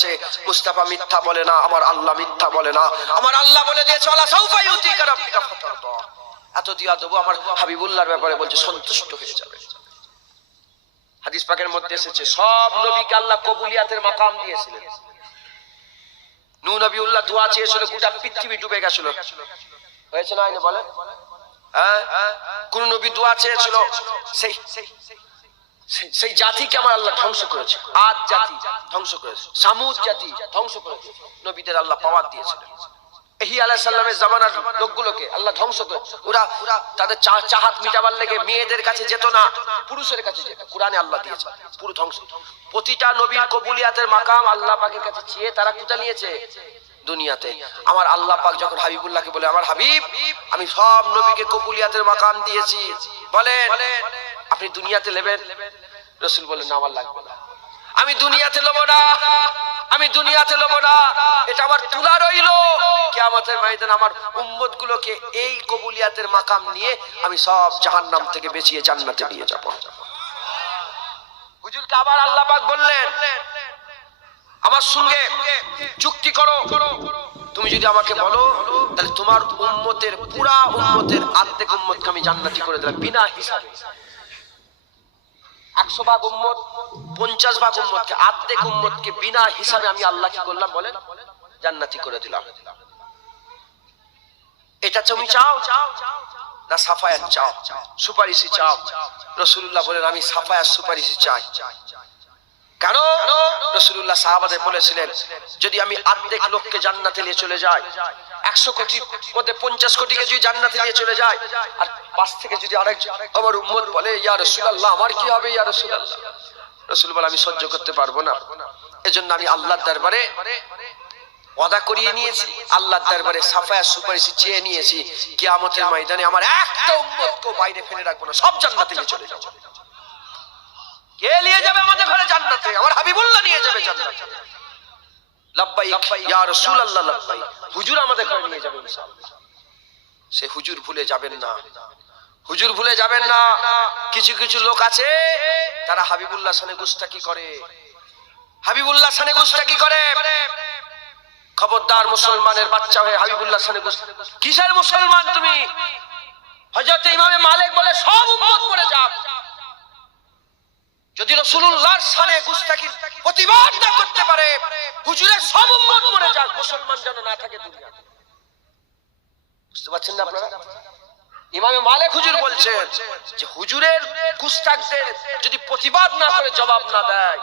গেছে। মুস্তাফা মিথ্যা বলে না, আমার আল্লাহ মিথ্যা বলে না। আমার আল্লাহ বলে দিয়েছে ওয়ালা সাউফা ইউতিকা রাব্বুকা ফাতারদা, এত দিয়া দেবো। আমার হাবিবুল্লাহর ব্যাপারে বলছে সন্তুষ্ট হয়ে যাবে। হাদিস পাকের মধ্যে এসেছে সব নবীকে আল্লাহ কবুলিয়াতের মাকাম দিয়েছিলেন। নূহ নবিউল্লাহ দোয়া চেয়েছিল, গোটা পৃথিবী ডুবে গেছিল, হয়েছে না? আইনে বলেন, হ্যাঁ? কোন নবী দোয়া চেয়েছিল, সেই জাতিকে আমার আল্লাহ ধ্বংস করেছে। আদ জাতি ধ্বংস করেছে, সামুদ জাতি ধ্বংস করেছে। নবীদের আল্লাহ পাওয়ার দিয়েছিলেন। এহি আলাইহিস সালামের জামানার লোকগুলোকে আল্লাহ ধ্বংস করে, ওরা তাদের চাহাত মিটাবার লেগে মেয়েদের কাছে যেত না, পুরুষের কাছে যেত। কুরআনে আল্লাহ দিয়েছে পুরো ধ্বংস। প্রতিটা নবীর কবুলিয়াতের মাকাম আল্লাহ পাকের কাছে চেয়ে তারা কোথায় নিয়েছে? দুনিয়াতে। আমার আল্লাহ পাক যখন হাবিবুল্লাহকে বলে, আমার হাবিব আমি সব নবীকে কবুলিয়াতের মাকাম দিয়েছি, বলেন আপনি দুনিয়াতে নেবেন? রাসূল বলেন না, আমার লাগবে না, আমি দুনিয়াতে নেব না, আমি দুনিয়াতে নেব না, এটা আমার তুলা রইল। কিয়ামতের ময়দানে আমার উম্মত গুলোকে এই কবুলিয়াতের মাকাম নিয়ে আমি সব জাহান্নাম থেকে বাঁচিয়ে জান্নাতে নিয়ে যাব। হুজুরকে আবার আল্লাহ পাক বললেন, আমার সঙ্গে চুক্তি করো, তুমি যদি আমাকে বলো তাহলে তোমার উম্মতের পুরা উম্মতের অর্ধেক উম্মতকে আমি জান্নাতি করে দিলাম বিনা হিসাবে। 100 ভাগ উম্মত, 50 ভাগ উম্মতকে, অর্ধেক উম্মতকে বিনা হিসাবে আমি আল্লাহ কি করলাম বলেন? জান্নাতি করে দিলাম। এটা তুমি চাও না সাফায়াত চাও, সুপারিশি চাও? রাসূলুল্লাহ বলেন আমি সাফায়াত সুপারিশি চাই। কেন? রাসূলুল্লাহ সাহাবাদের বলেছিলেন যদি আমি অর্ধেক লোককে জান্নাতে নিয়ে চলে যাই, 100 কোটির মধ্যে 50 কোটিকে যদি জান্নাতে নিয়ে চলে যায়, আর পাশ থেকে যদি আরেকজন আমার উম্মত বলে ইয়া রাসূলুল্লাহ আমার কি হবে ইয়া রাসূলুল্লাহ, রাসূল বলে আমি সহ্য করতে পারবো না। এজন্য আমি আল্লাহর দরবারে ওয়াদা করিয়ে নিয়েছি, আল্লাহর দরবারে সাফায়াত সুপারিশি চেয়ে নিয়েছি, কিয়ামতের ময়দানে আমার একটা উম্মতকেও বাইরে ফেলে রাখবো না, সব জান্নাতে নিয়ে চলে যাবে। কে নিয়ে যাবে আমাদের ঘরে জান্নাতে? আমার হাবিবুল্লাহ নিয়ে যাবে জান্নাতে। লাব্বাইক ইয়া রাসূলুল্লাহ লাব্বাইক, হুজুর আমাদের ঘরে নিয়ে যাবে ইনশাআল্লাহ। সে হুজুর ভুলে যাবেন না, হুজুর ভুলে যাবেন না। কিছু কিছু লোক আছে তারা হাবিবুল্লাহ শানে গুস্তাকি করে, হাবিবুল্লাহ শানে গুস্তাকি করে। খবরদার, মুসলমানের বাচ্চা হয়ে হাবিবুল্লাহ শানে গুস্তাকি। কিসের মুসলমান তুমি? হযরত ইমামে মালিক বলে সব উম্মত মরে যাক, যদি রাসূলুল্লাহর শানে গুস্তাকির প্রতিবাদ না করতে পারে, হুজুরের সব উম্মত মরে যাক, মুসলমান যেন না থাকে দুনিয়াতে। বুঝতে পারছেন না আপনারা? ইমামে মালিক হুজুর বলছেন যে হুজুরের গুস্তাকদের যদি প্রতিবাদ না করে, জবাব না দেয়,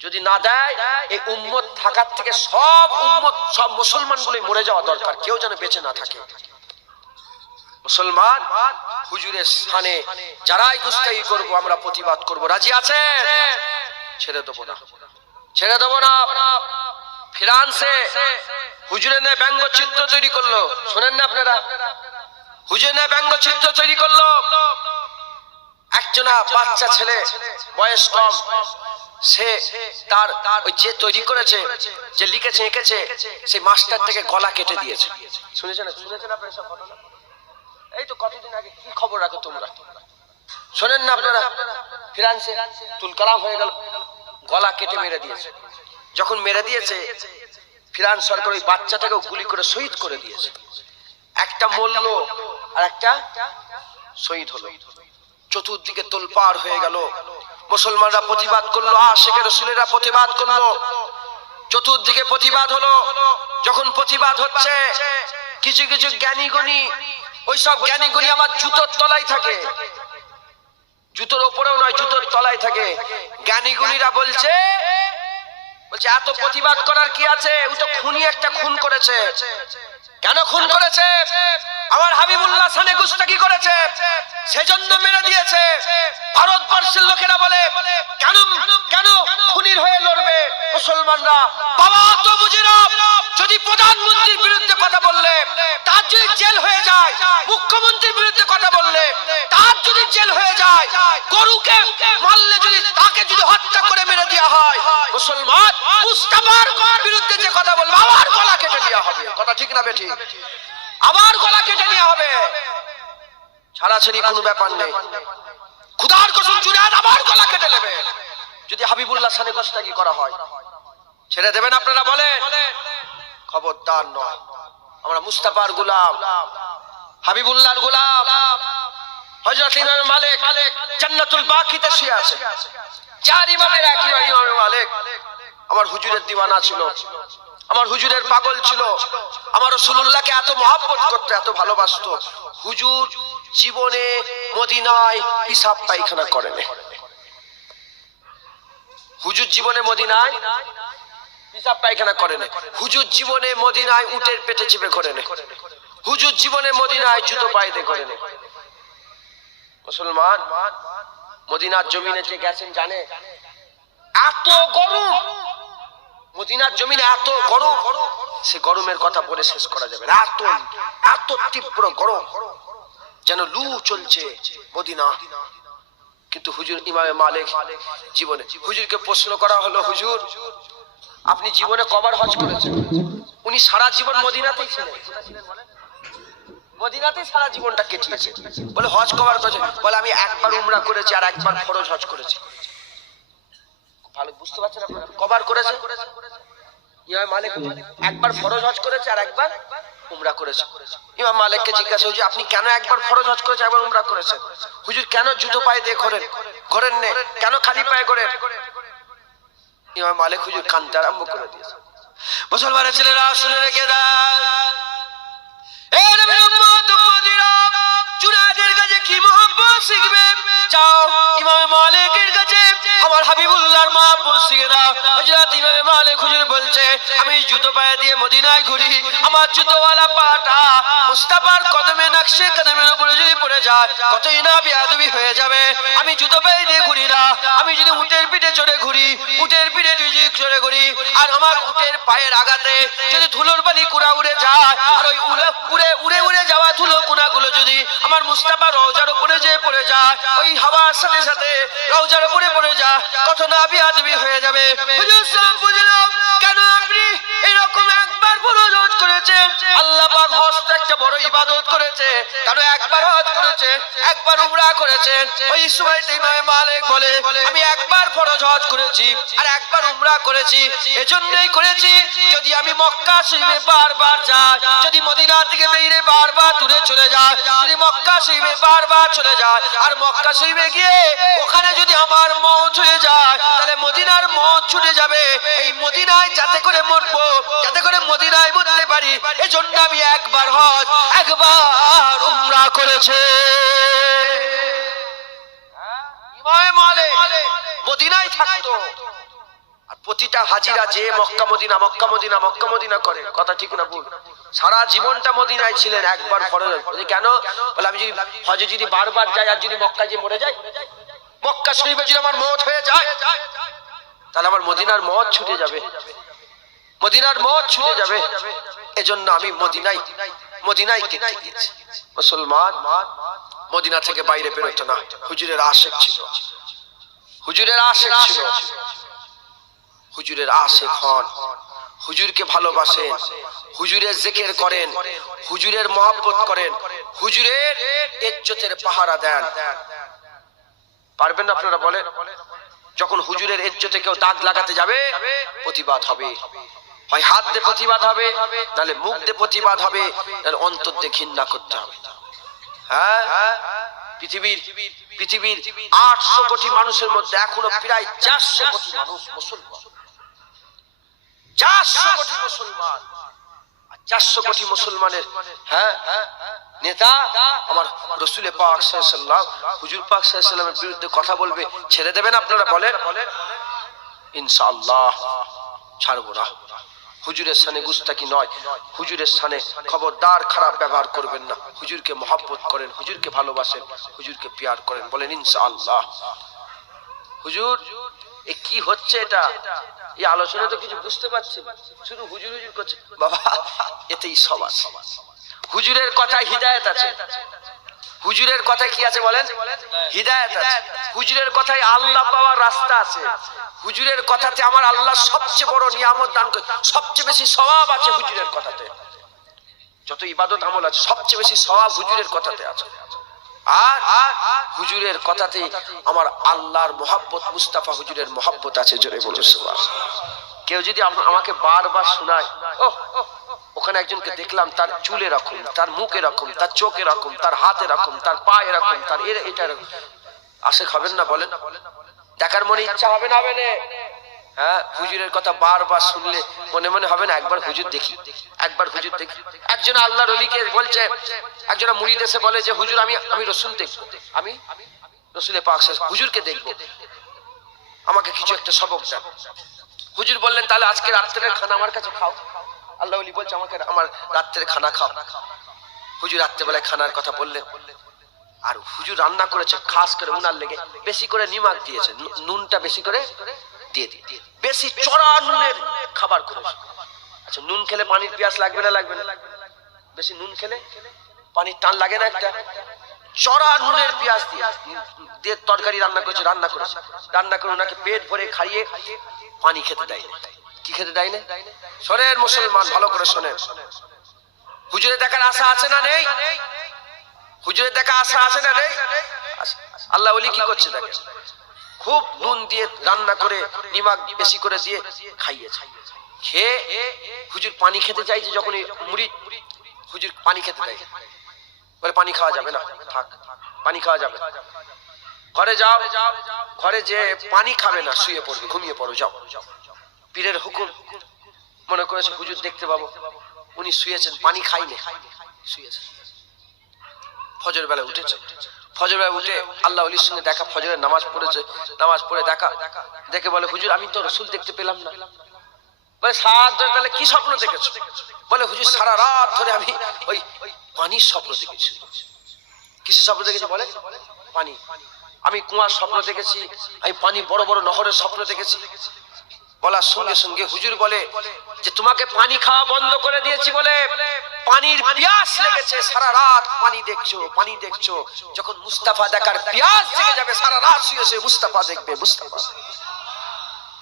যদি না দেয়, এই উম্মত থাকার থেকে সব উম্মত, সব মুসলমানগুলোই মরে যাওয়া দরকার, কেউ যেন বেঁচে না থাকে। মুসলমান হুজুরের স্থানে যারাই গুস্তাকি করবো আমরা প্রতিবাদ করব, রাজি আছে? ছেড়ে দেবো না, ছেড়ে দেবো না। ফ্রান্সে হুজুরের ন্যায় ব্যঙ্গচিত্র তৈরি করলো, শোনেন না আপনারা? হুজুরের ন্যায় ব্যঙ্গচিত্র তৈরি করলো। একজনা বাচ্চা ছেলে, বয়স কম, সে তার ওই যে তৈরি করেছে, যে লিখেছে এঁকেছে, সেই মাস্টার থেকে গলা কেটে দিয়েছে। শুনেছেন? শুনেছেন আপনারা সব ঘটনা? এই তো কতদিন আগে, কি খবর রাখো তোমরা? শোনেন না আপনারা? ফ্রান্সে তুল কালাম হয়ে গেল, গলা কেটে মেরে দিয়েছে। যখন মেরে দিয়েছে, ফ্রান্স সরকার ওই বাচ্চাটাকে গুলি করে শহীদ করে দিয়েছে। একটা মরল আর একটা শহীদ হলো। চতুর্দিকে তোলপাড় হয়ে গেল, মুসলমানরা প্রতিবাদ করলো, আশিকে রাসূলেরা প্রতিবাদ করলো, চতুর্দিকে প্রতিবাদ হলো। যখন প্রতিবাদ হচ্ছে, কিছু কিছু জ্ঞানী গুণী, ওই সব জ্ঞানী গুণী আমার জুতোর তলায় থাকে, জুতোর ওপরেও নয়, জুতোর তলায় থাকে। জ্ঞানী গুণীরা বলছে এত প্রতিবাদ করার কি আছে, ও তো খুনি, একটা খুন করেছে। কেন খুন করেছে? আমার হাবিবুল্লাহ শানে গুস্তাকি করেছে, সেজন্য মেরে দিয়েছে। ভারতবর্ষের লোকেরা বলে কেন কেন খুনির হয়ে লড়বে মুসলমানরা? বাবা তো বুঝি না, যদি প্রধানমন্ত্রীর বিরুদ্ধে কথা বললে তার যদি জেল হয়ে যায়, মুখ্যমন্ত্রীর বিরুদ্ধে কথা বললে তার যদি জেল হয়ে যায়, গরুকে মারলে যদি তাকে যদি হত্যা করে মেরে দেওয়া হয়, মুসলমান মুস্তাফার বিরুদ্ধে যে কথা বলবে আবার গলা কেটে নেওয়া হবে। কথা ঠিক না বেঠিক? আবার গলা কেটে নেওয়া হবে, ছাড়াছাড়ি কোনো ব্যাপার নেই। খোদার কসম জুনায়েদ আবার গলা কেটে নেবে যদি হাবিবুল্লাহ শানে গুস্তাকি করা হয়। ছেড়ে দেবেন আপনারা বলেন? খবরদার নয়। আমরা মুস্তাফার গোলাম, হাবিবুল্লাহর গোলাম, হযরত ইমাম মালিক জান্নাতুল বাকিতে শুয়ে আছে। চার ইমামের এক ইমাম মালিক আমার হুজুরের দিওয়ানা ছিল, আমার হুজুরের পাগল ছিল, আমার রাসূলুল্লাহকে এত মহব্বত করতে, এত ভালোবাসতো। হুজুর জীবনে মদিনায় পিসাব পায়খানা করেন। হুজুর জীবনে মদিনায় পিসাব পায়খানা করেন। হুজুর জীবনে মদিনায় উটের পেটে চেপে করেন। হুজুর জীবনে মদিনায় জুতো পায়ে করেন। মুসলমান মদিনার জমিনে যে গেছেন জানে এত গরম, মদিনার জমিনে এত গরম, সে গরমের কথা বলে শেষ করা যাবে না। এত এত তীব্র গরম, যেন লু চলছে মদিনা। কিন্তু হুজুর ইমামে মালিক জীবনে, হুজুরকে প্রশ্ন করা হলো, হুজুর আপনি জীবনে কবার হজ করেছেন? উনি সারা জীবন মদিনাতেই ছিলেন, মদিনাতেই সারা জীবনটা কেটেছে। বলে হজ কবার করেছেন? বলে আমি একবার উমরা করেছি আর একবার ফরজ হজ করেছি। ভালো বুঝতে পারছেন আপনারা? কবার করেছেন? ইমাম মালিক একবার ফরজ হজ করেছে আর একবার উমরা করেছে। ইমাম মালিককে জিজ্ঞাসা হয়েছে, আপনি কেন একবার ফরজ হজ করেছেন একবার উমরা করেছেন? হুজুর কেন জুতো পায়ে দিয়ে ঘোরেন? ঘোরেন নে, কেন খালি পায়ে ঘোরেন? ইমাম মালিক হুজুর কাঁদতে আরম্ভ করে দিয়েছে। মুসলমানের ছেলেরা শুনে রেখে দেন, এই নবীর উম্মত উম্মতিরা জুনায়েদের কাছে কি মহব্বত শিখবে? যাও ইমাম মালিকের কাছে আমার হাবিবুল্লাহর মহব্বত শিখে নাও। হযরত ইমাম মালিক হুজুর বলছে, আমি জুতো পায়ে দিয়ে মদিনায় ঘুরি, আমার জুতোওয়ালা পাটা মুস্তাফার কদমে নকশে কদমের উপরে যদি পড়ে যায় কতই না বেয়াদবি হয়ে যাবে। আমি জুতো পায়ে দিয়ে ঘুরি না, আমি যদি উটের পিঠে চড়ে ঘুরি, উটের পিঠে যদি চড়ে ঘুরি, আর আমার উটের পায়ের আঘাতে যদি ধুলোর বালি কুড়া উড়ে যায়, আর ওই উড়ে উড়ে উড়ে যাওয়া ধুলো কুনাগুলো যদি আমার মুস্তাফা রওজার উপরে যে পড়ে যায়, ওই হাওয়ার সাথে সাথে রওজার উপরে পড়ে যায়, কত না বেয়াদবি হয়ে যাবে। হুজুর সাহেব বুঝলাম কেন আপনি এরকম একবার ফরজ হজ করেছেন। আল্লাহ পাক হজ একটা বড় ইবাদত করেছে, কারণ একবার হজ করেছেন, একবার উমরা করেছেন। ওই সময়তে ইমাম মালিক বলে, আমি একবার ফরজ হজ করেছি আর একবার উমরা করেছি, এজন্যই করেছি যদি আমি মক্কা শরীফে বারবার যাই, যদি মদিনা থেকে বেরিয়ে বারবার দূরে চলে যায়, যদি মক্কা শরীফে বারবার চলে যায়, আর মক্কা শরীফে গিয়ে ওখানে যদি আমার মওত হয়ে যায়, তাহলে মদিনার মওত ছুটে যাবে। এই মদিনায় যাতে করে মরবো, যাতে করে মদিনায় মরতে পারি, এজন্য আমি একবার হজ একবার উমরা করেছে। ইমাম মালিক মদিনায় থাকতো, আর প্রতিটা হাজিরা যে Mecca Medina Mecca Medina Mecca Medina করে, কথা ঠিক না ভুল? সারা জীবনটা মদিনায় ছিলেন, একবার ফরজ হজ। কেন? বলে আমি যদি হজে যদি বারবার যাই আর যদি মক্কা যে মরে যাই, মক্কা শরীফে যদি আমার মওত হয়ে যায়, তাহলে আমার মদিনার মওত ছুটে যাবে, মদিনার মওত ছুটে যাবে। এজন্য আমি মদিনায় গিয়েছি। মুসলমান মদিনা থেকে বাইরে বেরোতো না। হুজুরের আশিক ছিল, হুজুরের আশিক ছিল, হুজুরের আশিক হন, হুজুরকে ভালোবাসেন, হুজুরের জিকির করেন, হুজুরের মহব্বত করেন, হুজুরের ইজ্জতের পাহারা দেন। পারবেন না আপনারা বলেন? যখন হুজুরের ইজ্জতে কেউ দাগ লাগাতে যাবে, প্রতিবাদ হবে, হয় হাত দিয়ে প্রতিবাদ হবে, নাহলে মুখ দিয়ে প্রতিবাদ হবে, নাহলে অন্তর দিয়ে ঘৃণা করতে হবে। হ্যাঁ, পৃথিবীর 800 কোটি মানুষের মধ্যে এখনো প্রায় 400 কোটি মানুষ মুসলমান, 400 কোটি মুসলমান। 400 কোটি মুসলমানের নেতা আমার রাসূল পাক সাল্লাল্লাহু আলাইহি ওয়াসাল্লাম, হুজুর পাক সাল্লাল্লাহু আলাইহি ওয়াসাল্লামের বিরুদ্ধে কথা বলবে, ছেড়ে দেবেন আপনারা বলেন? ইনশাআল্লাহ ছাড়বো না। হুজুরের সানে গুস্তাকি নয়, হুজুরের সানে খবরদার খারাপ ব্যবহার করবেন না। হুজুরকে মহব্বত করেন, হুজুরকে ভালোবাসেন, হুজুরকে প্যার করেন, বলেন ইনশাআল্লাহ। হুজুর এ কি হচ্ছে? এটা এই আলোচনা তো কিছু বুঝতে পারছি, শুধু হুজুর হুজুর করছে। বাবা এতেই সব আছে। হুজুরের কথায় হিদায়াত আছে, হুজুরের কথায় কি আছে বলেন? হিদায়াত আছে। হুজুরের কথায় আল্লাহ পাওয়ার রাস্তা আছে। হুজুরের কথাতে আমার আল্লাহ সবচেয়ে বড় নিয়ামত দান করে, সবচেয়ে বেশি সওয়াব আছে হুজুরের কথাতে। যত ইবাদত আমল আছে সবচেয়ে বেশি সওয়াব হুজুরের কথাতে আছে। আর হুজুরের কথাতে আমার আল্লাহর মহব্বত, মুস্তাফা হুজুরের মহব্বত আছে। জোরে বলো সুবহানাল্লাহ। কেউ যদি আমাকে বারবার শোনায়, ও ওখানে একজনকে দেখলাম, তার চুল এরকম, তার মুখ এরকম, তার চোখ এরকম, তার হাত এরকম, তার পা এরকম, তার এটা এরকম, আশিক হবেন না বলেন? দেখার মনে ইচ্ছা হবে না? হবে না? হ্যাঁ, হুজুরের কথা বারবার শুনলে মনে মনে হবে না একবার হুজুর দেখি, একবার হুজুর দেখি। একজন আল্লাহর ওলিকে বলছে, একজন মুরিদ এসে বলে যে হুজুর আমি রসুল দেখবো, আমি রসুলের পাক হুজুরকে দেখবো, আমাকে কিছু একটা সবক দেন। হুজুর বললেন তাহলে আজকে রাত্রের খানা আমার কাছে খাও। আল্লাহ ওলি বলছে আমাকে আমার রাত্রের খানা খাও। হুজুর রাত্রেবেলায় খানার কথা বললেন, আর হুজুর রান্না করেছে খাস করে উনার লেগে বেশি করে নিমাক দিয়েছে, নুনটা বেশি করে দিয়ে দিয়ে বেশি চড়া নুনের খাবার করেছে। আচ্ছা, নুন খেলে পানির পিয়াস লাগবে না? লাগবে না? বেশি নুন খেলে পানির টান লাগে না? একটা চড়া নুনের পিয়াস দিয়ে তরকারি রান্না করেছে, রান্না করে ওনাকে পেট ভরে খাইয়ে পানি খেতে দেয় না। কি খেতে দেয় না? শোনেন মুসলমান, ভালো করে শোনেন, হুজুরে দেখার আশা আছে না নেই? হুজুরের দেখা আশা আছে না নেই? আল্লাহ ওলি কি করছে দেখেন, খুব নুন দিয়ে রান্না করে নিমক বেশি করে দিয়ে খাইয়েছে। খেয়ে হুজুর পানি খেতে চাইছে, যখন মুরিদ হুজুর পানি খেতে দেয়, বলে পানি খাওয়া যাবে না, থাক পানি খাওয়া যাবে। ঘরে যাও, ঘরে যে পানি খাবে না, শুয়ে পড়বে, ঘুমিয়ে পড়ো, যাও। পীরের হুকুম, মনে করেছে হুজুর দেখতে পাবো, উনি শুয়েছেন, পানি খাইনি, শুয়েছেন। ফজর বেলা উঠেছে, ফজর বেলা উঠে আল্লাহ ওলির সঙ্গে দেখা, ফজরের নামাজ পড়েছে, নামাজ পড়ে দেখা দেখে বলে হুজুর আমি তো রসুল দেখতে পেলাম না। বলে সারা রাত ধরে কি স্বপ্ন দেখেছো? বলে হুজুর সারা রাত ধরে আমি ওই পানির স্বপ্ন দেখেছি। কিছু স্বপ্ন দেখেছি? বলে পানি। আমি কুয়ার স্বপ্ন দেখেছি, আমি পানি বড় বড় নহরের স্বপ্ন দেখেছি। বলার সঙ্গে সঙ্গে হুজুর বলে যে তোমাকে পানি খাওয়া বন্ধ করে দিয়েছি বলে পানির পিয়াস লেগেছে, সারা রাত পানি দেখছো, পানি দেখছো। যখন মুস্তাফা দেখার পিয়াস জেগে যাবে, সারা রাত শুয়ে মুস্তাফা দেখবে, মুস্তাফা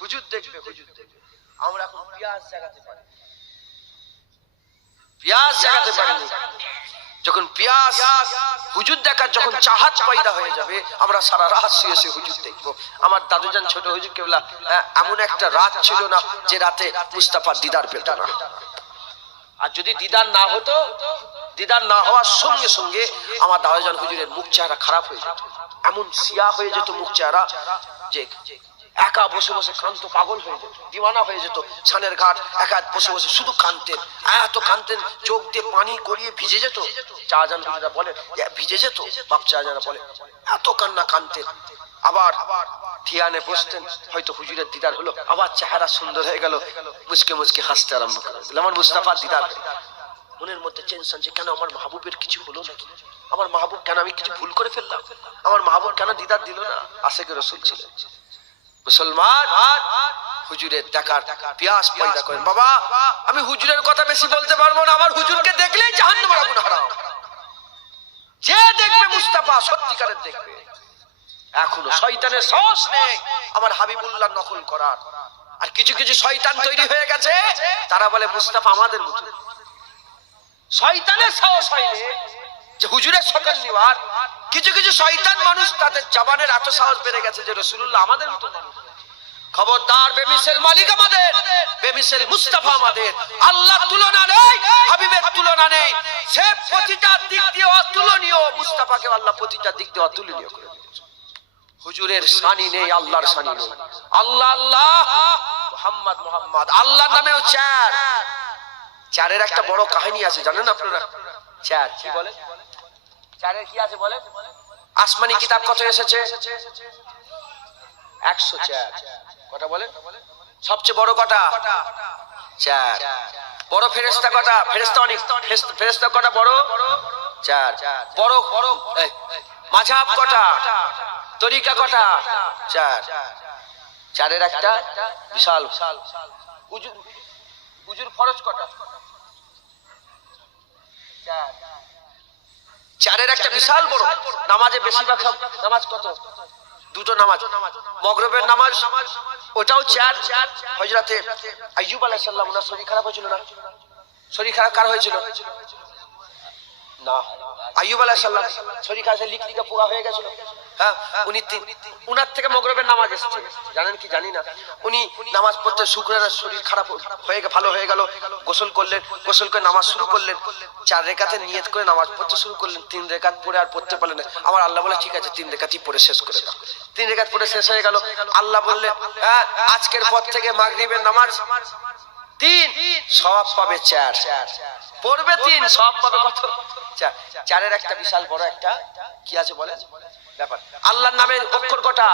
হুজুর দেখবে, হুজুর দেখবে। আমরা এখন পিয়াস জাগাতে পারি, পিয়াস জাগাতে পারিনি। যখন পিয়াস হুজুর দেখার যখন চাহাত পয়দা হয়ে যাবে, আমরা সারা রাত শুয়ে হুজুর দেখবো। আমার দাদুজান ছোট হুজুর কেবলা এমন একটা রাত ছিল না যে রাতে মুস্তাফার দিদার পেত না। আর যদি দিদার না হতো, দিদার না হওয়ার সঙ্গে সঙ্গে আমার দাদুজান হুজুরের মুখ চেহারা খারাপ হয়ে যেত, এমন সিয়া হয়ে যেত মুখ চেহারা যে একা বসে বসে কান্ত, পাগল হয়ে যেত, দিওয়ানা হয়ে যেত। ছানের ঘাট একা বসে বসে শুধু কানতেন, এত কানতেন, চোখ দিয়ে পানি গড়িয়ে ভিজে যেত। চাচাজান হুজুরা বলে ভিজে যেত, বাপ চাচাজানা বলে এত কান্না কানতেন। আবার ধিয়ানে বসতেন, হয়তো হুজুরের দিদার হলো, আবার চেহারা সুন্দর হয়ে গেল, মুচকে মুচকে হাসতে আরম্ভ করলেন, আমার মুস্তাফার দিদার। মনের মধ্যে টেনশন যে কেন আমার মাহবুবের কিছু হলো নাকি, আমার মাহবুব কেন, আমি কিছু ভুল করে ফেললাম, আমার মাহবুব কেন দিদার দিল না। আশেকে রসুল ছিলেন। মুসলমান হুজুরের দেখার পিয়াস পয়দা করেন। বাবা আমি হুজুরের কথা বেশি বলতে পারবো না, আমার হুজুরকে দেখলেই জাহান্নামের আগুন হারাম। যে দেখবে মুস্তাফা সত্যিকারের দেখবে। এখনো শয়তানের সাহস নেই আমার হাবিবুল্লাহ নকল করার। আর কিছু কিছু শয়তান তৈরি হয়ে গেছে, তারা বলে মুস্তাফা আমাদের মতো। শয়তানের সাহস হয়নি যে হুজুরের সকল নিবার। কিছু কিছু শয়তান মানুষ, তাদের জবানের এত সাহস বেড়ে গেছে যে রাসূলুল্লাহ আমাদের মতো মানুষ। খবরদার, বেমিসাল মালিক আমাদের, বেমিসাল মুস্তাফা আমাদের। আল্লাহ তুলনা নেই, হাবিবের তুলনা নেই। সে প্রতিটা দিক দিয়ে অতুলনীয়, মুস্তাফাকে আল্লাহ প্রতিটা দিক দিয়ে অতুলনীয় করে দিয়েছে। হুজুরের শানি নেই, আল্লাহর শানি নেই। আল্লাহ আল্লাহ, মুহাম্মদ মুহাম্মদ। আল্লাহর নামেও চার, চারের একটা বড় কাহিনী আছে জানেন আপনারা? চার কি বলে? চারের কি আছে বলে? আসমানি কিতাব কত এসেছে? 104। কটা বলে? সবচেয়ে বড় কটা? চার। বড় ফেরেশতা কটা? ফেরেশতা অনেক, ফেরেশতা কটা বড়? চার। বড় বড় মাযহাব কটা? তরিকা কটা? চার। চারের একটা বিশাল। হুজুর ফরজ কটা? চার। চারের একটা বিশাল বড়। নামাজে বেশিরভাগ সব নামাজ কত? দুটো নামাজ। মাগরিবের নামাজ ওটাও চার। হযরতে আইয়ুব আলাইহিস সালাম, ওনার শরীর খারাপ হয়েছিল না? শরীর খারাপ কার হয়েছিল? না, আইয়ুব আলাইহিস সালাম শরীর খাসে লিকলিকা পোকা হয়ে গেছিল। হ্যাঁ, উনি উনার থেকে মগরিবের নামাজ এসেছে, জানেন কি জানি না। উনি নামাজ পড়তে শুক্রবার শরীর খারাপ হয়ে ভালো হয়ে গেল, গোসল করলেন, গোসল করে নামাজ শুরু করলেন, 4 রাকাতে নিয়ত করে নামাজ পড়তে শুরু করলেন। 3 রাকাত পড়ে আর পড়তে পারলেন না। আমার আল্লাহ বলে ঠিক আছে 3 রাকাতই পড়ে শেষ করে দাও। 3 রাকাত পড়ে শেষ হয়ে গেল। আল্লাহ বললেন হ্যাঁ, আজকের পর থেকে মাগরিবের নামাজ 3, সওয়াব পাবে 4, পড়বে 3, সওয়াব পাবে কত? 4। 4-এর একটা বিশাল বড় একটা কি আছে বলে ব্যাপার। আল্লাহর নামে অক্ষর কটা?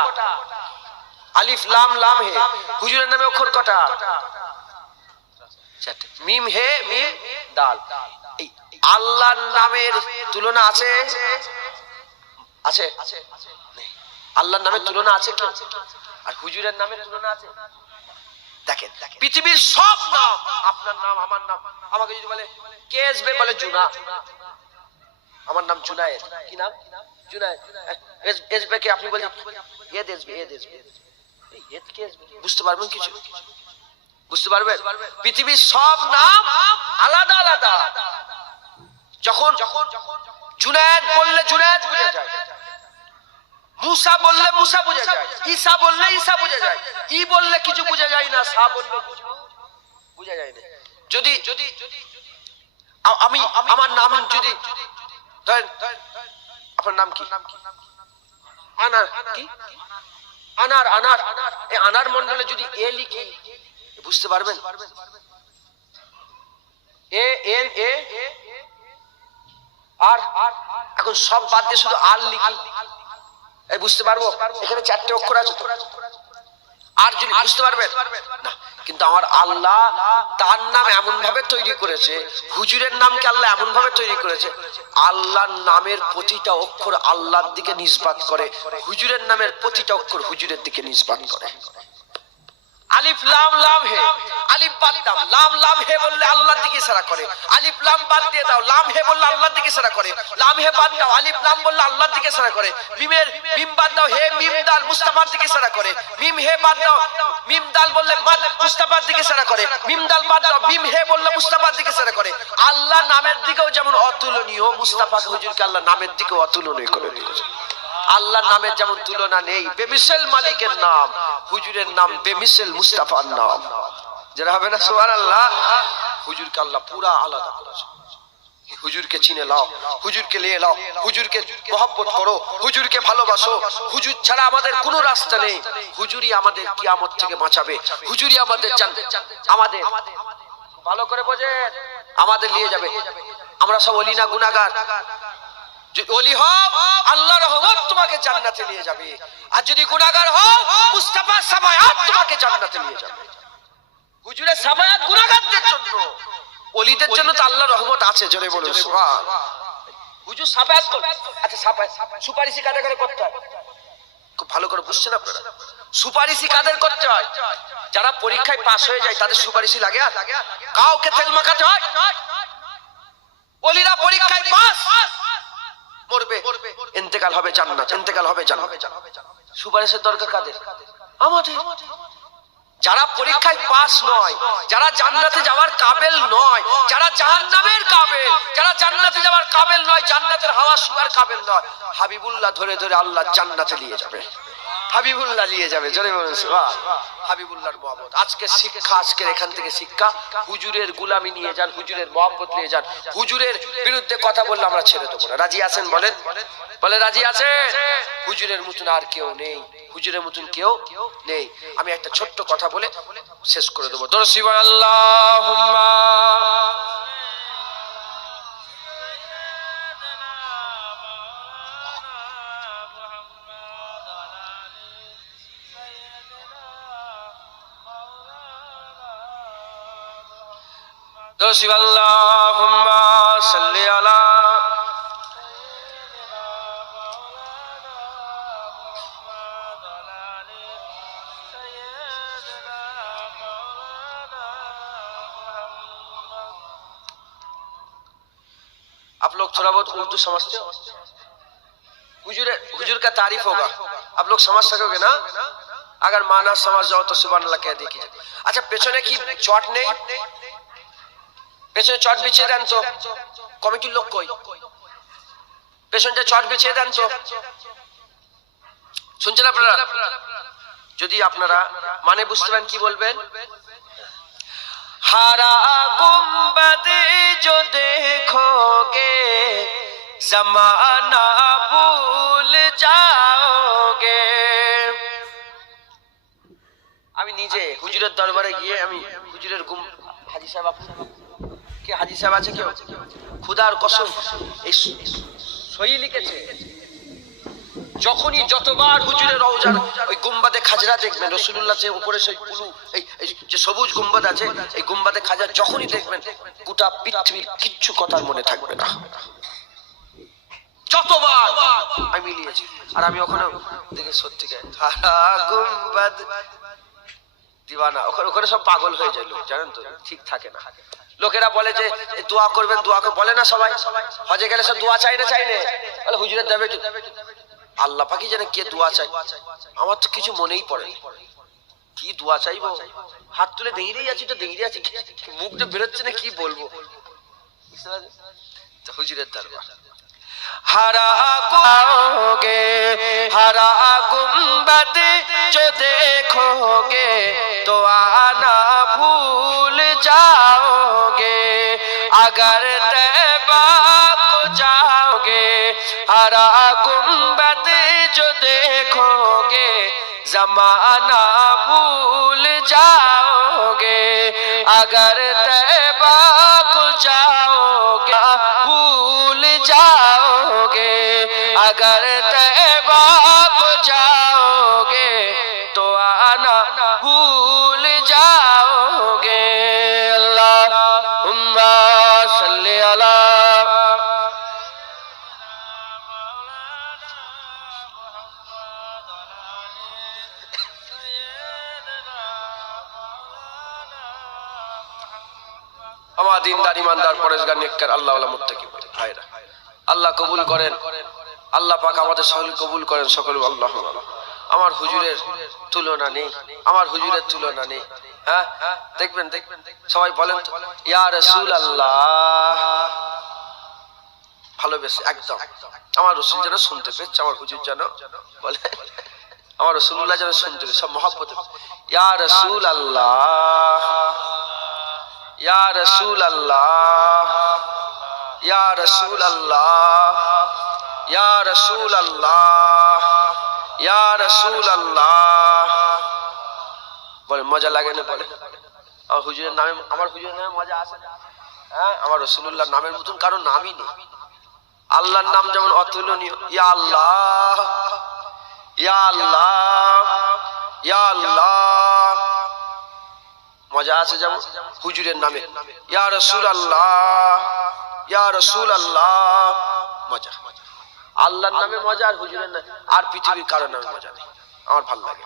আলিফ লাম লাম হে। হুজুরের নামে অক্ষর কটা? 4টে। মিম হে মিম দাল। এই আল্লাহর নামের তুলনা আছে? আছে? নেই। আল্লাহর নামের তুলনা আছে কি? আর হুজুরের নামের তুলনা আছে? দেখেন, পৃথিবীর সব নাম, আপনার নাম, আমার নাম, আমাকে যদি বলে কে আসবে, বলে জুনা, আমার নাম জুনায়েদ। কি নাম? জুনায়েদ। আসবে কে? আপনি বলেন এদ আসবে, এদ আসবে, এদ কে আসবে? বুঝতে পারবেন কিছু? বুঝতে পারবেন? পৃথিবীর সব নাম আলাদা আলাদা। যখন জুনায়েদ বললে জুনায়েদ বুঝা যায়, মুসা বললে মুসা বুঝা যায়, ঈসা বললে ঈসা বুঝা যায়, ই বললে কিছু বুঝা যায় না, সা বললে কিছু বুঝা যায় না। যদি আমি আমার নাম যদি ধরেন, আপনার নাম কি? আনার। কি? আনার। আনার, এই আনার মন্ডলে যদি এ লিখি, বুঝতে পারবেন? এ এন এ আর এখন সব বাদ দিয়ে শুধু আর লিখি, এই বুঝতে পারবো? এখানে 4টে অক্ষর আছে তো, আর যদি বুঝতে পারবেন না। কিন্তু আমার আল্লাহ তার নাম এমন ভাবে তৈরি করেছে, হুজুরের নামকে আল্লাহ এমন ভাবে তৈরি করেছে, আল্লাহর নামের প্রতিটা অক্ষর আল্লাহর দিকে নিসবাত করে, হুজুরের নামের প্রতিটা অক্ষর হুজুরের দিকে নিসবাত করে। আলিফ লাম লাম হে, আলিফ বাদ দাও, লাম লাম হে বললে আল্লাহর দিকে ইশারা করে, আলিফ লাম বাদ দিয়ে দাও, লাম হে বললে আল্লাহর দিকে ইশারা করে, লাম হে বাদ দাও, আলিফ লাম বললে আল্লাহর দিকে ইশারা করে, মিমের মিম বাদ দাও, হে মিম দাল মুস্তাফার দিকে ইশারা করে, মিম হে বাদ দাও, মিম দাল বললে মাদ মুস্তাফার দিকে ইশারা করে, মিম দাল বাদ দাও, মিম হে বললে মুস্তাফার দিকে ইশারা করে। আল্লাহ নামের দিকেও যেমন অতুলনীয়, মুস্তাফা হুজুরকে আল্লাহ নামের দিকেও অতুলনীয় করে দিয়েছে। আল্লাহর নামের যেমন তুলনা নেই, বেমিসাল মালিকের নাম, হুজুরের নাম বেমিসাল মুস্তাফার নাম। যারা হবে না সুবহানাল্লাহ। হুজুরকে আল্লাহ পুরা আলাদা করেছে। হুজুরকে চিনে লাও, হুজুরকে নিয়ে লাও, হুজুরকে মহব্বত করো, হুজুরকে ভালোবাসো। হুজুর ছাড়া আমাদের কোনো রাস্তা নেই। হুজুরই আমাদের কিয়ামত থেকে বাঁচাবে, হুজুরই আমাদের আমাদের ভালো করে বোঝেন, আমাদের নিয়ে যাবে। আমরা সব ওলি না গুনাহগার? যদি ওলি হও, আল্লাহর রহমত তোমাকে জান্নাতে নিয়ে যাবে, আর যদি গুনাহগার হও, মুস্তাফার শাফায়াত তোমাকে জান্নাতে নিয়ে যাবে। হুজুরের শাফায়াত গুনাহগারদের জন্য, ওলিদের জন্য তো আল্লাহর রহমত আছে। জোরে বলুন সুবহানাল্লাহ। হুজুর শাফায়াত করে। আচ্ছা, শাফায়াত সুপারিশি কাদের করে করতে হয়? খুব ভালো করে বুঝছেন আপনারা? সুপারিশি কাদের করতে হয়? যারা পরীক্ষায় পাস হয়ে যায় তাদের সুপারিশি লাগে? আর কাউকে তেল মাখাতে হয়? ওলিরা পরীক্ষায় পাস, মরবে, ইন্তেকাল হবে জান্নাত, ইন্তেকাল হবে জান্নাত। সুপারিশের দরকার কাদের? আমাদের। যারা পরীক্ষায় পাস নয়, যারা জান্নাতে যাওয়ার কাবেল নয়, যারা জাহান্নামের কাবেল, যারা জান্নাতে যাওয়ার কাবেল নয়, জান্নাতের হাওয়া শুকার কাবেল নয়, হাবিবুল্লাহ ধরে ধরে আল্লাহ জান্নাতে নিয়ে যাবে। হাবিবুল্লাহ নিয়ে যাবে। জোরে বলুন সুবহানাল্লাহ। হাবিবুল্লাহর মহব্বত। আজকে শিক্ষা, আজকের এখান থেকে শিক্ষা, হুজুরের গোলামি নিয়ে যান, হুজুরের মহব্বত নিয়ে যান। হুজুরের বিরুদ্ধে কথা বললে আমরা ছেড়ে দেবো না। রাজি আছেন? বলেন, বলে রাজি আছেন? হুজুরের মতন আর কেউ নেই, হুজুরের মতন কেউ নেই। আমি একটা ছোট্ট কথা বলে শেষ করে দেবো। দরুদ আল্লাহুম্মা দরুদ আল্লাহুম্মা সাল্লি আলা आप लोग थोड़ा बहुत उर्दू समझते हो? हुजूर का तारीफ होगा, आप लोग समझ सकोगे ना? अगर माना समझ जाओ तो सुभान अल्लाह कह देखिए। अच्छा, পেছনে কি চট নেই? পেছনে চট বিছিয়ে দেন তো। কমিটির লোক কই? পেছনটা চট বিছিয়ে দেন তো। শুনছেন আপনারা? যদি আপনারা মানে বুঝতে পারেন কি বলবেন? हरा गुंबद जो देखोगे जमाना भूल जाओगे। আমি নিজে হুজুরের দরবারে গিয়ে আমি হুজুরের হাজী সাহেব, কে হাজী সাহেব আছে কেউ? খুদার কসম এই সই লিখেছে। যখনই যতবার হুজুরের রওজার ওই গুম্বাদে খাজরা দেখবেন, রাসূলুল্লাহ যে উপরে সেই ব্লু এই যে সবুজ গুম্বাদ আছে, এই গুম্বাদে খাজরা যখনই দেখবেন গোটা পৃথিবীর কিচ্ছু কথার মনে থাকবে না। যতবার আমি মিলিয়েছি, আর আমি ওখানে দেখে সত্যি হারা গুম্বাদ দিওয়ানা, ওখানে সব পাগল হয়ে যায় লোক, জানেন তো, ঠিক থাকে না। লোকেরা বলে যে দোয়া করবেন, দোয়া বলে না সবাই, হজে গেলে সব দোয়া চাই না বলে হুজুরের দেবে আল্লাহ পাকি জানে কে দোয়া চাই। আমার তো কিছু মনেই পড়ে কি দোয়া চাইবো, হাত তুলে দেখিয়েই আছি, তো দেখিয়ে আছি, মুখটা বেরোচ্ছে না, কি বলবো। হুজুরের দরবার हरा गुंबद जो देखोगे तो आना भूल जाओगे, अगर तैबा को जाओगे। हरा गुंबद जो देखोगे जमाना भूल जाओगे, अगर तैबा को जाओगे भूल जाओगे, अगर तैबा को जाओगे तो आना भूल जाओगे। अल्लाहुम्मा सल्ली अला আমার দিনদার ইমানদার পরেশগার নেককার আল্লাহ ওয়ালা মুত্তাকি ভাইরা, আল্লাহ কবুল করেন, আল্লাহ পাক আমাদের সকল কবুল করেন সকল। আল্লাহ আমার হুজুরের তুলনা নেই, আমার হুজুরের তুলনা নেই। হ্যাঁ দেখবেন সবাই বলেন তো ইয়া রাসূলুল্লাহ, ভালোবেসে একদম আমার রাসূল যেন শুনতে পেয়েছে, আমার হুজুর যেন বলে, আমার রাসূলুল্লাহ যেন শুনতে পেয়েছে, সব মহব্বতে ইয়া রাসূলুল্লাহ, ইয়া রাসূলুল্লাহ, ইয়া রাসূলুল্লাহ, ইয়া রাসূলুল্লাহ, ইয়া রাসূলুল্লাহ। বলে মজা লাগে না? বলে আমার হুজুরের নামে, আমার হুজুরের নামে মজা আসে না? হ্যাঁ, আমার রাসূলুল্লাহর নামের মতন কারো নামই নেই। আল্লাহর নাম যেমন অতুলনীয়, ইয়া আল্লাহ, ইয়া আল্লাহ, ইয়া আল্লাহ, মজা আছে যেমন হুজুরের নামে ইয়া রাসূলুল্লাহ, ইয়া রাসূলুল্লাহ, মজা। আল্লাহর নামে মজা, আর হুজুরের নামে, আর পৃথিবীর কারো নামে মজা নেই। আমার ভালো লাগে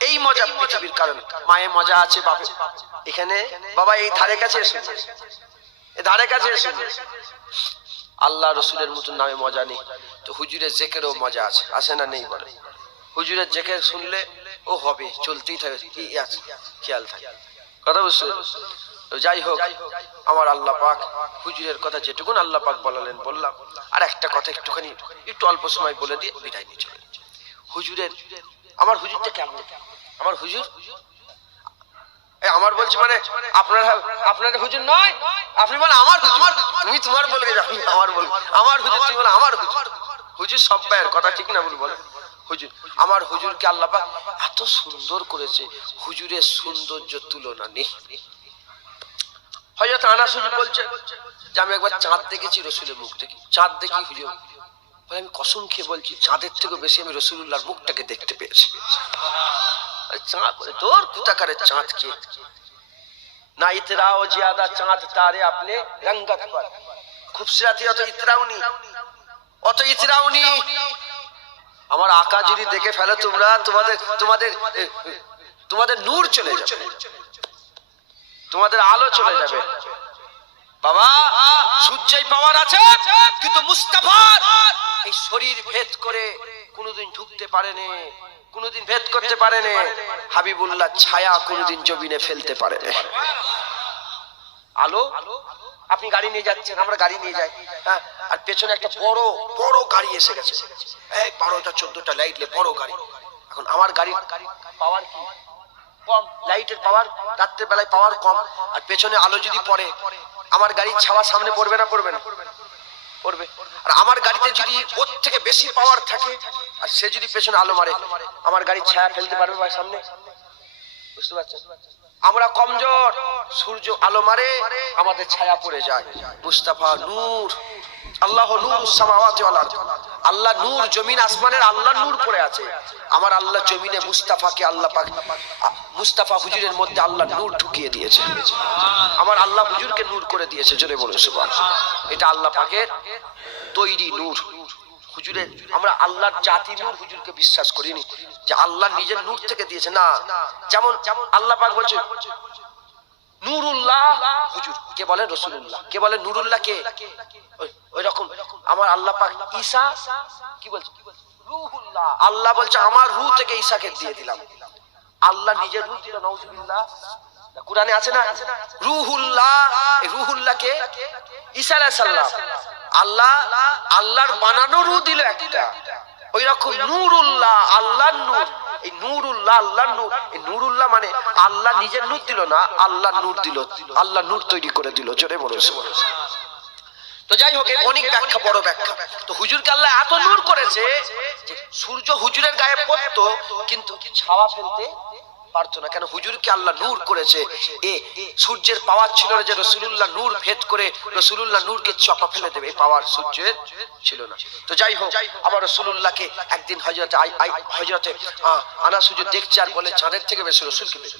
এই মজা, পৃথিবীর কারণে। মায়ে মজা আছে, বাপে এখানে বাবা এই ধারে কাছে এসে, এই ধারে কাছে এসে, আল্লাহ রসুলের মতন নামে মজা নেই। তো হুজুরের জিকিরেও মজা আছে, আছে না নেই? বলে হুজুরের জিকির শুনলে ও হবে, চলতেই থাকে, কি আছে খেয়াল থাকে, কথা বুঝছো? যাই হোক, আমার আল্লাহ পাক হুজুরের কথা যেটুকুন আল্লাহ পাক বলালেন বললাম। আর একটা কথা একটুখানি একটু অল্প সময় বলে দিয়ে বিদায় নিয়ে চলে। হুজুরের, আমার হুজুরটা কেমন? আমার হুজুর আমার বলছি মানে আপনার হুজুর নয়, আপনি বলেন আমার হুজুর, তুমি তোমার বলবে, আমার বলবো আমার হুজুর, তুমি বলে আমার হুজুর। হুজুর সব ভাইয়ের কথা ঠিক না বলি? বলে হুজুর, আমার হুজুরকে আল্লাহ পাক এত সুন্দর করেছে, হুজুরের সৌন্দর্য তুলনা নেই। হযরত আনাস হুজুর বলছে যে আমি একবার চাঁদ দেখেছি, রসুলের মুখ দেখি, চাঁদ দেখি হুজুর বলে আমি কসম খেয়ে বলছি চাঁদের থেকে বেশি আমি রসুলুল্লাহর মুখটাকে দেখতে পেয়েছি। চাঁদ বলে তোর কুতাকারের চাঁদ কে না, ইতরাও জিয়াদা চাঁদ তারে আপনি রঙ্গত पर খুবসুরতি অত ইতরাউনি, অত ইতরাউনি। আমার আকা যদি দেখে ফেলো তোমরা, তোমাদের নূর চলে যাবে, তোমাদের আলো চলে যাবে। বাবা সূর্যের পাওয়ার আছে, কিন্তু মুস্তাফার এই শরীর ভেদ করে কোনোদিন ঢুকতে পারেনি, কোনোদিন ভেদ করতে পারেনি। হাবিবুল্লাহ ছায়া কোনোদিন জমিনে ফেলতে পারেনি। আলো আপনি গাড়ি নিয়ে যাচ্ছেন, আমরা গাড়ি নিয়ে যাই, হ্যাঁ, আর পেছনে একটা বড় বড় গাড়ি এসে গেছে, এই 12টা 14টা লাইট নিয়ে বড় গাড়ি। এখন আমার গাড়ির পাওয়ার কি কম, লাইটের পাওয়ার রাত্রের বেলায় পাওয়ার কম, আর পেছনে আলো যদি পড়ে আমার গাড়ির ছাওয়া সামনে পড়বে না পড়বে না? পড়বে। আর আমার গাড়িতে যদি ওর থেকে বেশি পাওয়ার থাকে আর সে যদি পেছনে আলো মারে, আমার গাড়ির ছায়া ফেলতে পারবে ভাই সামনে? বুঝতে পারছেন? আমরা কমজোর, সূর্য আলো মারে আমাদের ছায়া পড়ে যায়। মুস্তাফা নূর, আল্লাহ নূর সামাওয়াতি ওয়াল আরদ, আল্লাহ নূর জমিন আসমানের আল্লাহ নূর পড়ে আছে। আমার আল্লাহ জমিনে মুস্তাফাকে আল্লাহ পাক মুস্তাফা হুজুরের মধ্যে আল্লাহ নূর ঢুকিয়ে দিয়েছে। আমার আল্লাহ হুজুরকে নূর করে দিয়েছে, জোরে বলুন সুবহানাল্লাহ। এটা আল্লাহ পাকের তৈরি নূর হুজুরের। আমরা আল্লাহর জাতি নূর হুজুরকে বিশ্বাস করিনি যে আল্লাহ নিজের নূর থেকে দিয়েছে, না। যেমন আল্লাহ পাক বলছে নূরুল্লাহ হুজুর, কে বলে রাসূলুল্লাহ, কে বলে নূরুল্লাহ, কে? ওই রকম আমার আল্লাহ পাক ঈসা কি বলছে? রূহুল্লাহ। আল্লাহ বলছে আমার রূহ থেকে ঈসাকে দিয়ে দিলাম। আল্লাহ নিজের রূহ দিল, নাউজুবিল্লাহ। কুরআনে আছে না রূহুল্লাহ? এই রূহুল্লাহ কে? ঈসা আলাইহিস সালাম। আল্লাহ আল্লাহর বানানো রূহ দিল একটা। ওই রকম নূরুল্লাহ, আল্লাহর নূর। এই নূরুল্লাহ আল্লাহর নূর। এই নূরুল্লাহ মানে আল্লাহ নিজের নূর দিল না, আল্লাহ নূর দিল, আল্লাহ নূর তৈরি করে দিল, জোরে বলুন। তো যাই হোক, অনেক ব্যাখ্যা, বড় ব্যাখ্যা। তো হুজুরকে আল্লাহ এত নূর করেছে যে সূর্য হুজুরের গায়ে পড়তো কিন্তু ছাওয়া ফেলতে পারতো না। কেন? হুজুরকে আল্লাহ নূর করেছে। এ সূর্যের পাওয়ার ছিল না যে রাসূলুল্লাহ নূর ভেদ করে রাসূলুল্লাহ নূরকে চাপা ফেলে দেবে, এই পাওয়ার সূর্যের ছিল না। তো যাই হোক, আবার রাসূলুল্লাহকে একদিন হযরতে আনাস হুজুর দেখছে আর বলে চাঁদের থেকে বেশি রাসূলকে পেয়েছে।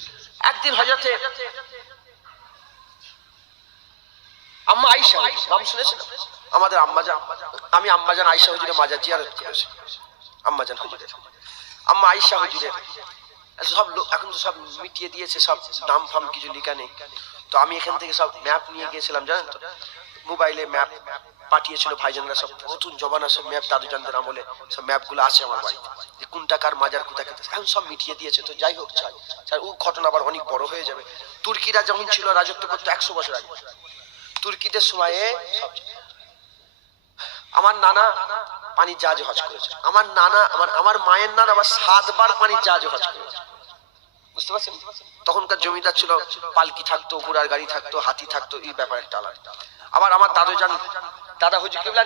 একদিন হযরতে আম্মা আয়েশা, নাম শুনেছেন আমাদের আম্মাজান? আমি আম্মাজান আয়েশা হুজুরের মাজার জিয়ারত করেছি। আম্মাজান হুজুরের, আম্মা আয়েশা হুজুরের সব এখন তো সব মিটিয়ে দিয়েছে, সব নাম ফাম কিছু লেখা নেই। তো আমি এখান থেকে সব ম্যাপ নিয়ে গিয়েছিলাম, জানেন তো, মোবাইলে ম্যাপ পাঠিয়েছিল ভাইজানরা, সব নতুন জমানা সব ম্যাপ, দাদুজানদের আমলে সব ম্যাপগুলো আছে আমার বাড়িতে, যে কোনটা কার মাজার কোথা খেতে, এখন সব মিটিয়ে দিয়েছে। তো যাই হোক, চাই ও ঘটনা আবার অনেক বড় হয়ে যাবে। তুর্কিরা যখন ছিল রাজত্ব করতো 100 বছর আগে, তুর্কিদের সময়ে আমার নানা পানির জাহাজে হজ করেছে। আমার নানা আমার মায়ের নানা আবার 7 বার পানির জাহাজে হজ করেছে। বুঝতে পারছেন? তখনকার জমিদার ছিল, পালকি থাকতো, ঘোড়ার গাড়ি থাকতো, হাতি থাকতো, এই ব্যাপার একটা আলাদা। আবার আমার দাদা হুজুর কিবলা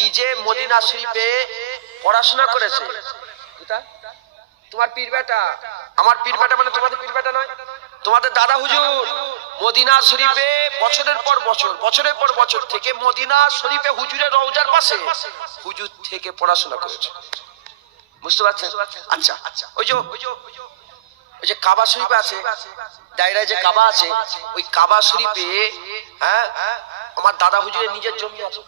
নিজে মদিনা শরীফে পড়াশোনা করেছে। তোমার পীর বেটা, আমার পীর বেটা মানে তোমাদের পীর বেটা নয়। তোমাদের দাদা হুজুর মদিনা শরীফে বছরের পর বছর থেকে মদিনা শরীফে হুজুরের রওজার পাশে হুজুর থেকে পড়াশোনা করেছে। বুঝতে পারছেন? আচ্ছা, ওই যে কাবা শরীফ আছে, দায়রায় যে কাবা আছে, ওই কাবা শরীফে হ্যাঁ আমার দাদা হুজুরের নিজের জমি আছে।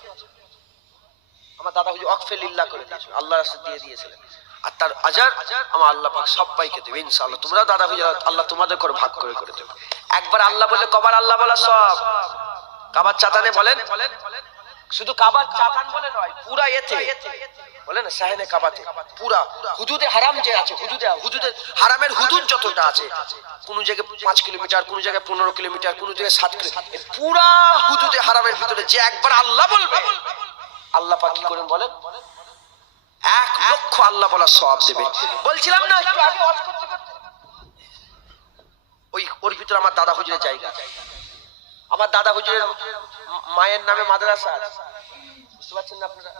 আমার দাদা হুজুর ওয়াকফে লিল্লাহ করে দিয়েছিল, আল্লাহর রাস্তায় দিয়ে দিয়েছিলেন। আর তার আজার আমার আল্লাহ পাক সবাইকে দেবে ইনশাআল্লাহ। তোমরা দাদা হুজুর আল্লাহ তোমাদের করে ভাগ করে দেবে। একবার আল্লাহ বলে কবার আল্লাহ বলা সব। কাবার চাতানে বলেন, শুধু কাবার চাতান বলে নয়, পুরা এতে বলে না, শাহেনে কাবাতে পুরা হুদুদে হারাম যে আছে, হুদুদে হারামের হুদুদ যতটা আছে, কোন জায়গায় 5 কিলোমিটার, কোন জায়গায় 15 কিলোমিটার, কোন জায়গায় 7 কিলোমিটার, পুরা হুদুদে হারামের ভিতরে যে একবার আল্লাহ বলবে, আল্লাহ পাক কি করেন বলেন? 1 লক্ষ আল্লাহ বলা সওয়াব দেবে। বলছিলাম না একটু আগে ওয়াজ করতে ওর ভিতরে আমার দাদা হুজুরের জায়গা। আমার দাদা হুজুরের মায়ের নামে মাদ্রাসা আছে। বুঝতে পারছেন না আপনারা?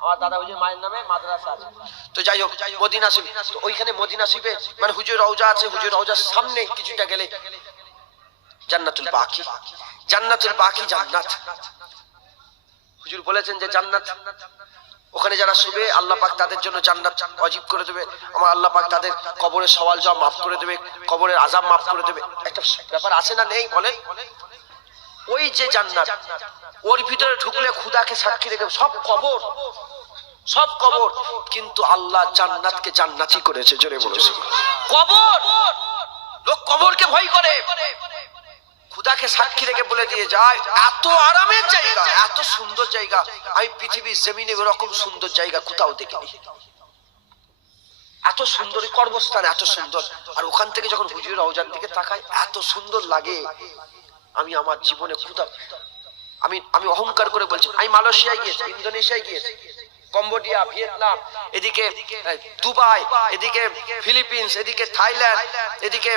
আমার দাদা হুজুরের মায়ের নামে মাদ্রাসা আছে। তো যাই হোক, মদিনা শরীফ, তো ওইখানে মদিনা শরীফে মানে হুজুর রওজা আছে। হুজুর রওজার সামনে কিছুটা গেলে জান্নাতুল বাকি, জান্নাত। হুজুর বলেছেন যে জান্নাত, ওখানে যারা শুবে আল্লাহ পাক তাদের জন্য জান্নাত ওয়াজিব করে দেবে। আমার আল্লাহ পাক তাদের কবরের সওয়াল জবাব মাফ করে দেবে, কবরের আযাব মাফ করে দেবে। একটা ব্যাপার আছে না, নেই বলেন? ওই যে জান্নাত, ওর ভিতরে ঢুকলে খোদাকে সাক্ষী রেখে সব কবর, কিন্তু আল্লাহ জান্নাতকে জান্নাতি করেছে, জোরে বলেছে। লোক কবরকে ভয় করে, খোদাকে সাক্ষী রেখে বলে দিয়ে যায় এত আরামের জায়গা, এত সুন্দর জায়গা, আমি পৃথিবীর জমিনে এরকম সুন্দর জায়গা কোথাও দেখিনি। এত সুন্দর কর্মস্থান, এত সুন্দর। আর ওখান থেকে যখন হুজুর রওজার দিকে তাকায় এত সুন্দর লাগে, আমি আমার জীবনে ক্ষুধা, আমি অহংকার করে বলছি, আমি মালয়েশিয়ায় গিয়েছি, ইন্দোনেশিয়ায় গিয়েছি, কম্বোডিয়া, ভিয়েতনাম, এদিকে দুবাই, এদিকে ফিলিপিন্স, এদিকে থাইল্যান্ড, এদিকে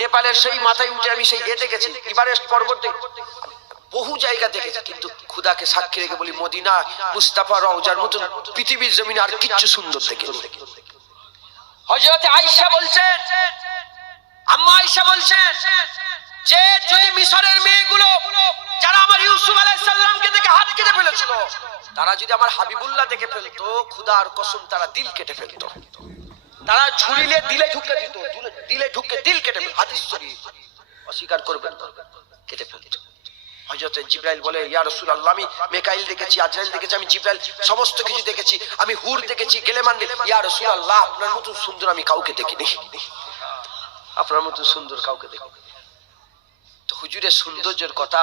নেপালের সেই মাথায় উঠে আমি সেই দেখেছি, এভারেস্ট পর্বতে, বহু জায়গা দেখেছি, কিন্তু ক্ষুধাকে সাক্ষী রেখে বলি মদিনা মুস্তাফা রওজার মতন পৃথিবীর জমিনে আর কিচ্ছু সুন্দর দেখেছি। হযরত আয়েশা বলছেন, আম্মা আয়েশা বলছেন যে যদি মিশরের মেয়েগুলো যারা আমার ইউসুফ আলাইহিস সালামকে দেখে হাত কেটে ফেলেছিল, তারা যদি আমার হাবিবুল্লাহ দেখে ফেলতো, খোদার কসম তারা দিল কেটে ফেলতো, তারা ছুরিলে দিলে ঢুকে দিত, দিলে ঢুকে দিল কেটে ফেলতো, হাদিস শরীফ, অস্বীকার করবেন না, কেটে ফেলতো। হযরত জিবরাইল বলে, ইয়া রাসূলুল্লাহ, আমি মিকাইল দেখেছি, আজরাইল দেখেছি, আমি জিবরাইল সমস্ত কিছু দেখেছি, আমি হুর দেখেছি, গেলেমান, ইয়া রাসূলুল্লাহ আপনার মতো সুন্দর আমি কাউকে দেখিনি, আপনার মতো সুন্দর কাউকে দেখিনি। তো হুজুরের সৌন্দর্যের কথা,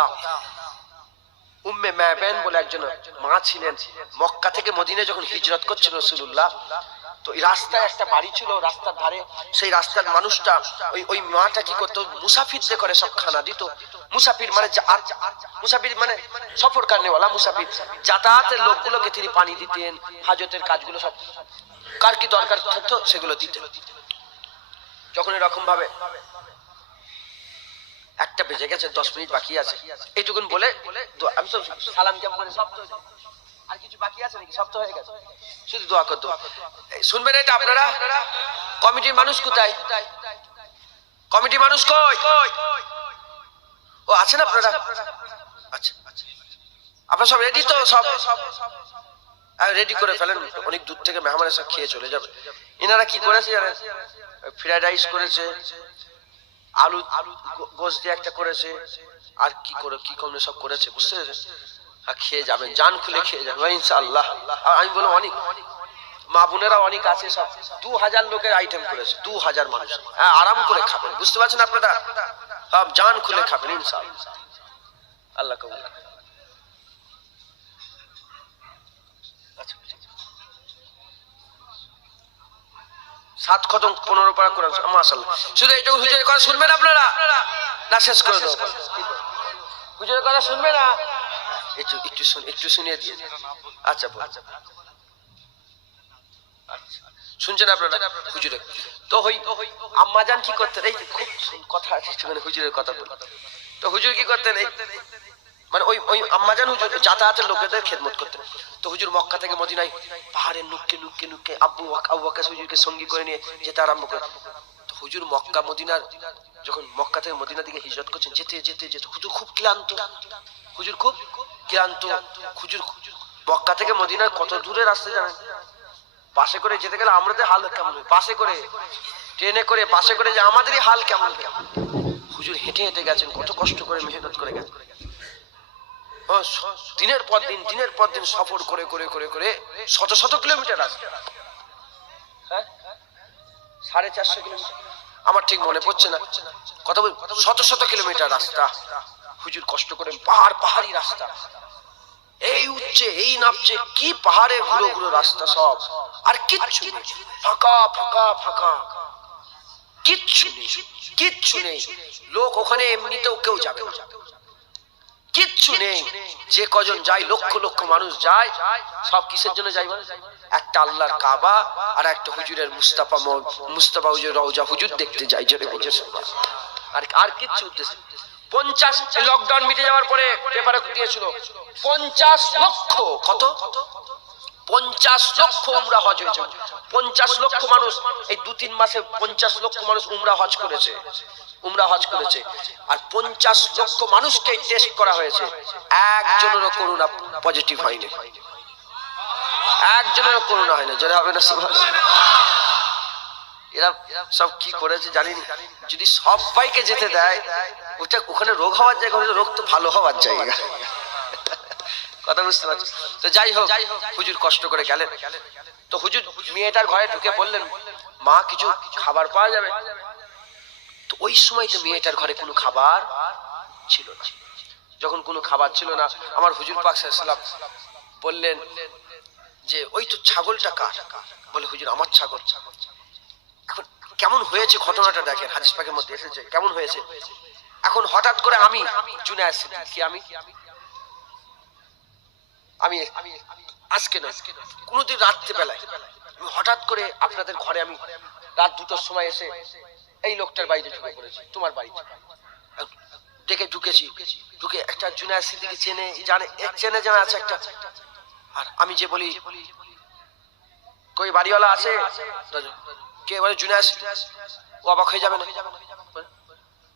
উম্মে মাবেন বলে একজন মা ছিলেন, মক্কা থেকে মদিনা যখন হিজরত করছিল রাসূলুল্লাহ, তো এই রাস্তায় একটা বাড়ি ছিল রাস্তার ধারে, সেই রাস্তার মানুষটা ওই মাটা কি করতো, মুসাফিরদের করে সব খানা দিত। মুসাফির মানে মুসাফির মানে সফর কারনেওয়ালা মুসাফির, যাতায়াতের লোকগুলোকে তিনি পানি দিতেন, হাজতের কাজগুলো সব কার কি দরকার থাকতো সেগুলো দিতেন। যখন এরকম ভাবে একটা বেজে গেছে, 10 মিনিট বাকি আছে, এইটুকুন বলে আমি তো সালাম জাম করে সব তো, আর কিছু বাকি আছে নাকি, সব তো হয়ে গেছে, শুধু দোয়া করতে শুনবেন। এটা আপনারা কমিটির মানুষ কোথায়, কমিটির মানুষ কই, ও আছেন আপনারা? আচ্ছা, আপনারা সব রেডি তো? সব রেডি করে ফেলেন, অনেক দূর থেকে মেহমান এসে খেয়ে চলে যাবে। এনারা কি করেছে জানেন, ফ্রাইড রাইস করেছে, আলু গোশ দিয়ে একটা করেছে, আর কি করে কি কমনে সব করেছে, বুঝতে পেরেছেন? খেয়ে যাবেন, জান খুলে খেয়ে যাবেন ইনশাআল্লাহ। আর আমি বলবো অনেক মা বোনেরা অনেক আছে, সব 2000 লোকের আইটেম করেছে, 2000 মানুষ, হ্যাঁ আরাম করে খাবেন, বুঝতে পারছেন আপনারা? সব জান খুলে খাবেন ইনশাআল্লাহ, আল্লাহ কবুল। সাত খতম 15 পারা কোরআন, মাশাআল্লাহ। শুধু এইটুকু হুজুরের কথা শুনবেন আপনারা, না শেষ করে দেব? হুজুরের কথা শুনবে না? একটু শুনিয়ে দিয়ে, আচ্ছা বল, শুনছেন আপনারা হুজুরে? তো ওই আম্মাজান কি করতেন, এই খুব কথা আছে হুজুরের কথা বল। তো হুজুর কি করতেন, এই মানে ওই আম্মাজান হুজুর যাতায়াতের লোকেদের খেদমত করতেন। তো হুজুর মক্কা থেকে মদিনায় পাহাড়ের নুক্কে আবু বকর হুজুরকে সঙ্গী করে নিয়ে যেতে আরম্ভ করে। তো হুজুর মক্কা মদিনার, যখন মক্কা থেকে মদিনা দিকে হিজরত করছেন, যেতে হুজুর খুব ক্লান্ত, হুজুর খুব ক্লান্ত। হুজুর মক্কা থেকে মদিনার কত দূরে রাস্তা জানেন? বাসে করে যেতে গেলে আমাদের হাল কেমন হয়, বাসে করে, ট্রেনে করে, বাসে করে যে আমাদেরই হাল কেমন। হুজুর হেঁটে হেঁটে গেছেন, কত কষ্ট করে মেহনত করে গেছেন, দিনের পর দিন সফর করে করে করে করে শত কিলোমিটার রাস্তা, হ্যাঁ 450 কিলোমিটার, আমার ঠিক মনে পড়ছে না কত, শত কিলোমিটার রাস্তা হুজুর কষ্ট করে, পাহাড়ি রাস্তা, এই উঠছে এই নামছে, কি পাহাড়ে ঘুরো রাস্তা সব, আর কিচ্ছু নেই, ফাঁকা, কিচ্ছু নেই, লোক ওখানে এমনিতেও কেউ যাবে না, কিচ্ছু নেই। যে কজন যায়, লক্ষ মানুষ যায়, সব কিসের জন্য যায়? একটা আল্লাহর কাবা আর একটা হুজুরের মুস্তাফা হুজুর রওজা হুজুর দেখতে যায়, জোরে বলেছে। আর কিচ্ছু উদ্দেশ্য 50 লকডাউন মিটে যাওয়ার পরে পেপারে দিয়েছিল 50 লক্ষ, কত 50 লক্ষ উমরা হজ হয়েছে, 50 লক্ষ মানুষ এই 2-3 মাসে 50 লক্ষ মানুষ উমরা হজ করেছে, আর 50 লক্ষ মানুষকে টেস্ট করা হয়েছে, একজনেরও করোনা পজিটিভ হয়নি, একজনেরও করোনা হয়নি, যারা হবে না সুবহানাল্লাহ। এরা সব কি করেছে জানিনি, যদি সবাইকে যেতে দেয়, ওখানে রোগ হওয়ার জায়গা, রোগ তো ভালো হওয়ার জায়গা, কথা বুঝতে পারছি। তো যাই হোক, হুজুর কষ্ট করে গেলেন। তো হুজুর মেয়েটার ঘরে ঢুকে বললেন, মা কিছু খাবার পাওয়া যাবে? তো ওই সময় তো মেয়েটার ঘরে কোনো খাবার ছিল না। যখন কোনো খাবার ছিল না, আমার হুজুর পাক সাল্লাল্লাহু আলাইহি ওয়াসাল্লাম বললেন যে ওই তো ছাগলটা কার? বলে হুজুর আমার ছাগল। এখন কেমন হয়েছে ঘটনাটা দেখেন, হাদিস পাকের মধ্যে এসেছে কেমন হয়েছে। এখন হঠাৎ করে আমি জুনায়েদ সিদ্দিকী, আমি আজকে নয় কোনোদিন রাত্রে বেলায় হঠাৎ করে আপনাদের ঘরে আমি রাত 2টার সময় এসে এই লোকটার বাড়িতে ঢুকে পড়েছি, তোমার বাড়িতে ডেকে ঢুকেছি। ঢুকে একটা জুনায়েদ সিদ্দিকী চেনে জানা আছে একটা, আর আমি যে বলি কই বাড়িওয়ালা আছে, কে বলে জুনায়েদ সিদ্দিকী, ও অবাক হয়ে যাবে না।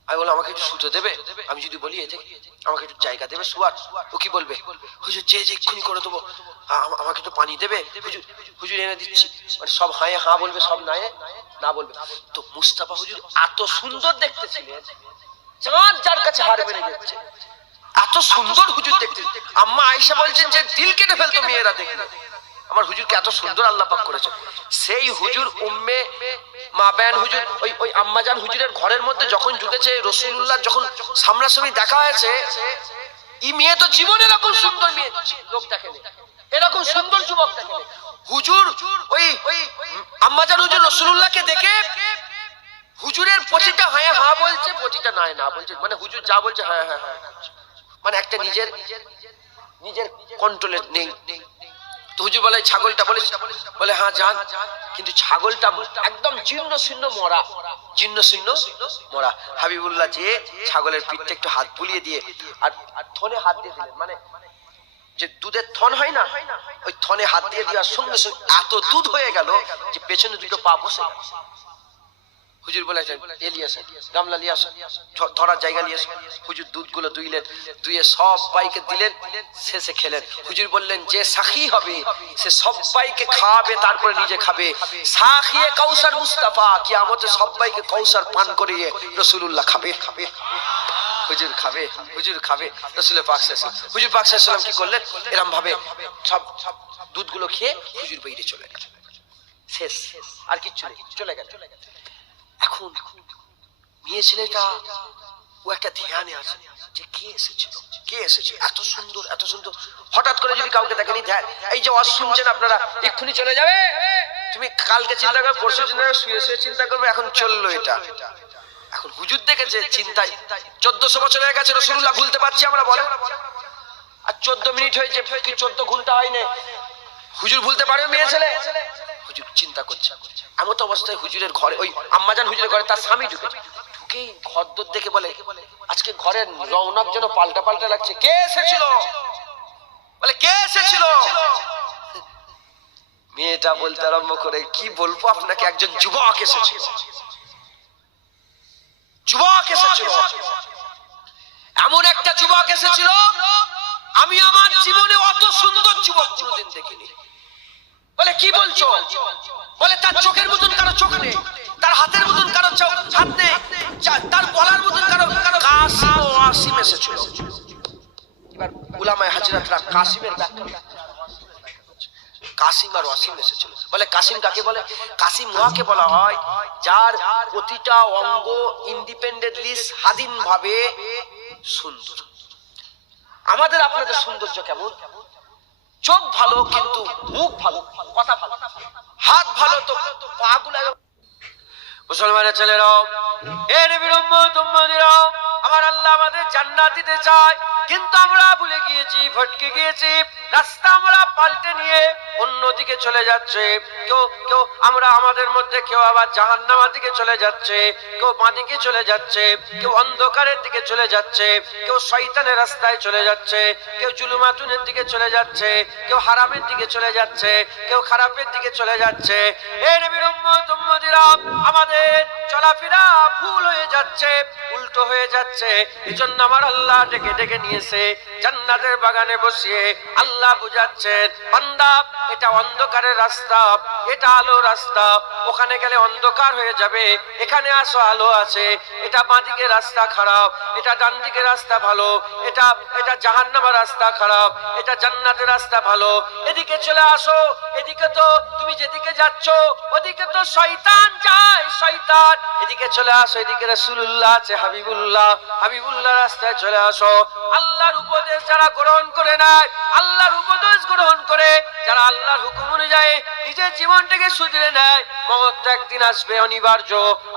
আমি বললাম আমাকে একটু শুতে দেবে, আমি যদি বলি এতে আমাকে একটু জায়গা দেবে শোয়ার, ও কি বলবে, হুজুর যে এক্ষুনি করে দেবো, আমাকে একটু পানি দেবে হুজুর, হুজুর এনে দিচ্ছি, মানে সব হায়ে হা বলবে, সব নায়ে না বলবে। তো মুস্তাফা হুজুর এত সুন্দর দেখতে ছিলেন, চাঁদ যার কাছে হার মেরে যাচ্ছে, এত সুন্দর হুজুর দেখতে। আম্মা আয়েশা বলছেন যে দিল কেটে ফেলতো মেয়েরা দেখলে, আমার হুজুরকে এত সুন্দর আল্লাহ পাক করেছেন। সেই হুজুর উম্মে মা বেন হুজুর ওই আম্মাজান হুজুরের ঘরের মধ্যে যখন ঢুকেছে, রাসূলুল্লাহ যখন সামনাসামনি দেখা হয়েছে, এই মেয়ে তো জীবনে এরকম সুন্দর মেয়ে লোক দেখেনি, এরকম সুন্দর যুবক দেখেনি। হুজুর ওই আম্মাজান হুজুর রাসূলুল্লাহকে দেখে হুজুরের প্রতিটা হ্যাঁ হ্যাঁ বলছে, প্রতিটা নাই না বলছে, মানে হুজুর যা বলছে হ্যাঁ হ্যাঁ হ্যাঁ, মানে একটা নিজের কন্ট্রোলে নেই। তো হুজুর বলে ছাগলটা বলে হ্যাঁ যান, কিন্তু ছাগলটা একদম জীর্ণ শীর্ণ মরা। হাবিবুল্লাহ যে ছাগলের পিঠটা একটু হাত বুলিয়ে দিয়ে আর থনে হাত দিয়ে দিলেন, মানে যে দুধের থন হয় না, ওই থনে হাত দিয়ে দেওয়ার সঙ্গে সঙ্গে এত দুধ হয়ে গেল যে পেছনে দুটো পা বসে গেল। হুজুর বলেছেন এলিয়াস গামলা লিয়ে আসো, ধরার জায়গা নিয়ে আসো। হুজুর দুধগুলো দুইয়ে সবাইকে দিলেন, শেষে খেলেন। হুজুর বললেন যে সাখী হবে সে সবাইকে খাওয়াবে, তারপরে নিজে খাবে। সাখিয়ে কাউসার মুস্তাফা, কিয়ামতে সবাইকে কাউসার পান করিয়ে রাসূলুল্লাহ খাবে। হুজুর খাবে রাসূল পাক সাল্লাল্লাহু আলাইহি ওয়াসাল্লাম। হুজুর পাক সাল্লাল্লাহু আলাইহি ওয়াসাল্লাম কি করলেন, এরকম ভাবে সব দুধগুলো খেয়ে হুজুর বাইরে চলে গেল, শেষ আর কিচ্ছু নেই, চলে গেল। এখন মেয়ে ছেলেটা ও একটা ধ্যানে আছে যে কে এসেছে এত সুন্দর হঠাৎ করে যদি কাউকে দেখেনি ধ্যান, এই যে ওয়াজ শুনছেন আপনারা এক্ষুনি চলে যাবে, তুমি কালকে চিন্তা করবে, পরশু চিন্তা করবে, শুয়ে চিন্তা করবে, এখন চললো এটা। এখন হুজুর দেখেছে চিন্তায় 1400 বছর হয়ে গেছে, রাসূলুল্লাহ ভুলতে পারছি আমরা বলে, আর 14 মিনিট হয়েছে কি 14 ঘন্টা হয়নি, হুজুর ভুলতে পারবে মেয়ে ছেলে? হুজুর চিন্তা করছে। এমন অবস্থায় হুজুরের ঘরে ওই আম্মাজান হুজুরের ঘরে তার স্বামী ঢুকেই ঘরদোর দেখে বলে আজকে ঘরের রৌনক যেন পাল্টা লাগছে, কে এসেছিল? বলে কে এসেছিল? মেয়েটা বলতে আরম্ভ করে কি বলবো আপনাকে, একজন যুবক এসেছিল। এমন একটা যুবক এসেছিল আমি আমার জীবনে অত সুন্দর যুবক কোনোদিন দেখিনি। বলে কি বলছো? বলে তার চোখের মতন কারো চোখ নেই, তার হাতের মতন কারো হাত নেই, তার গলার মতন কারো কাসিম ও ওয়াসিম এসেছিল। এবার উলামায়ে হাজরাতরা কাসিমের ব্যাখ্যা, কাসিম আর ওয়াসিম এসেছিল। বলে কাসিম কাকে বলে? কাসিম ওয়াকে বলা হয় যার প্রতিটা অঙ্গ ইন্ডিপেন্ডেন্টলি স্বাধীনভাবে সুন্দর। আমাদের আপনাদের সৌন্দর্য কেমন? চোখ ভালো কিন্তু মুখ ভালো, কথা ভালো, হাত ভালো তো পা গুলো। মুসলমানের ছেলেরাও, এ নবীর উম্মত উম্মতিরাও, আমার আল্লাহ আমাদের জান্নাত দিতে চায়, কিন্তু আমরা ভুলে গিয়েছি, ভটকে গিয়েছি, রাস্তা আমরা পাল্টে নিয়ে অন্যদিকে চলে যাচ্ছে। কেউ আমরা আমাদের মধ্যে কেউ আবার জাহান্নামের দিকে চলে যাচ্ছে, কেউ বাঁদিকে চলে যাচ্ছে, কেউ অন্ধকারের দিকে চলে যাচ্ছে, কেউ শয়তানের রাস্তায় চলে যাচ্ছে, কেউ জুলুমাতুনের দিকে চলে যাচ্ছে, কেউ হারামের দিকে চলে যাচ্ছে, কেউ খারাপের দিকে চলে যাচ্ছে। এ নবীর উম্মত উম্মতিরা, আমাদের চলাফেরা ভুল হয়ে যাচ্ছে, উল্টো হয়ে যাচ্ছে। এজন্য আমার আল্লাহ ডেকে নিয়েছে জান্নাতের বাগানে বসিয়ে আল্লাহ বুঝাচ্ছেন, বান্দা এটা অন্ধকারের রাস্তা, এটা আলোর রাস্তা, ওখানে গেলে অন্ধকার হয়ে যাবে, এখানে আসো আলো আছে। এটা বাঁদিকে রাস্তা খারাপ, এটা ডান দিকে রাস্তা ভালো, এটা জাহান্নামের রাস্তা খারাপ, এটা জান্নাতের রাস্তা ভালো। এদিকে চলে আসো, এদিকে তো তুমি যেদিকে যাচ্ছ ওদিকে তো শয়তান যায়, শয়তান। এদিকে চলে আসো, এদিকে রাসূলুল্লাহ আছে, হাবিবুল্লাহ রাস্তায় চলে আসো। আল্লাহর উপদেশ যারা গ্রহণ করে নেয় আল্লাহর উপদেশ গ্রহণ করে যারা আল্লাহর হুকুম অনুযায়ী নিজের জীবনটাকে শুধরে নেয়, মওত তো একদিন আসবে, অনিবার্য।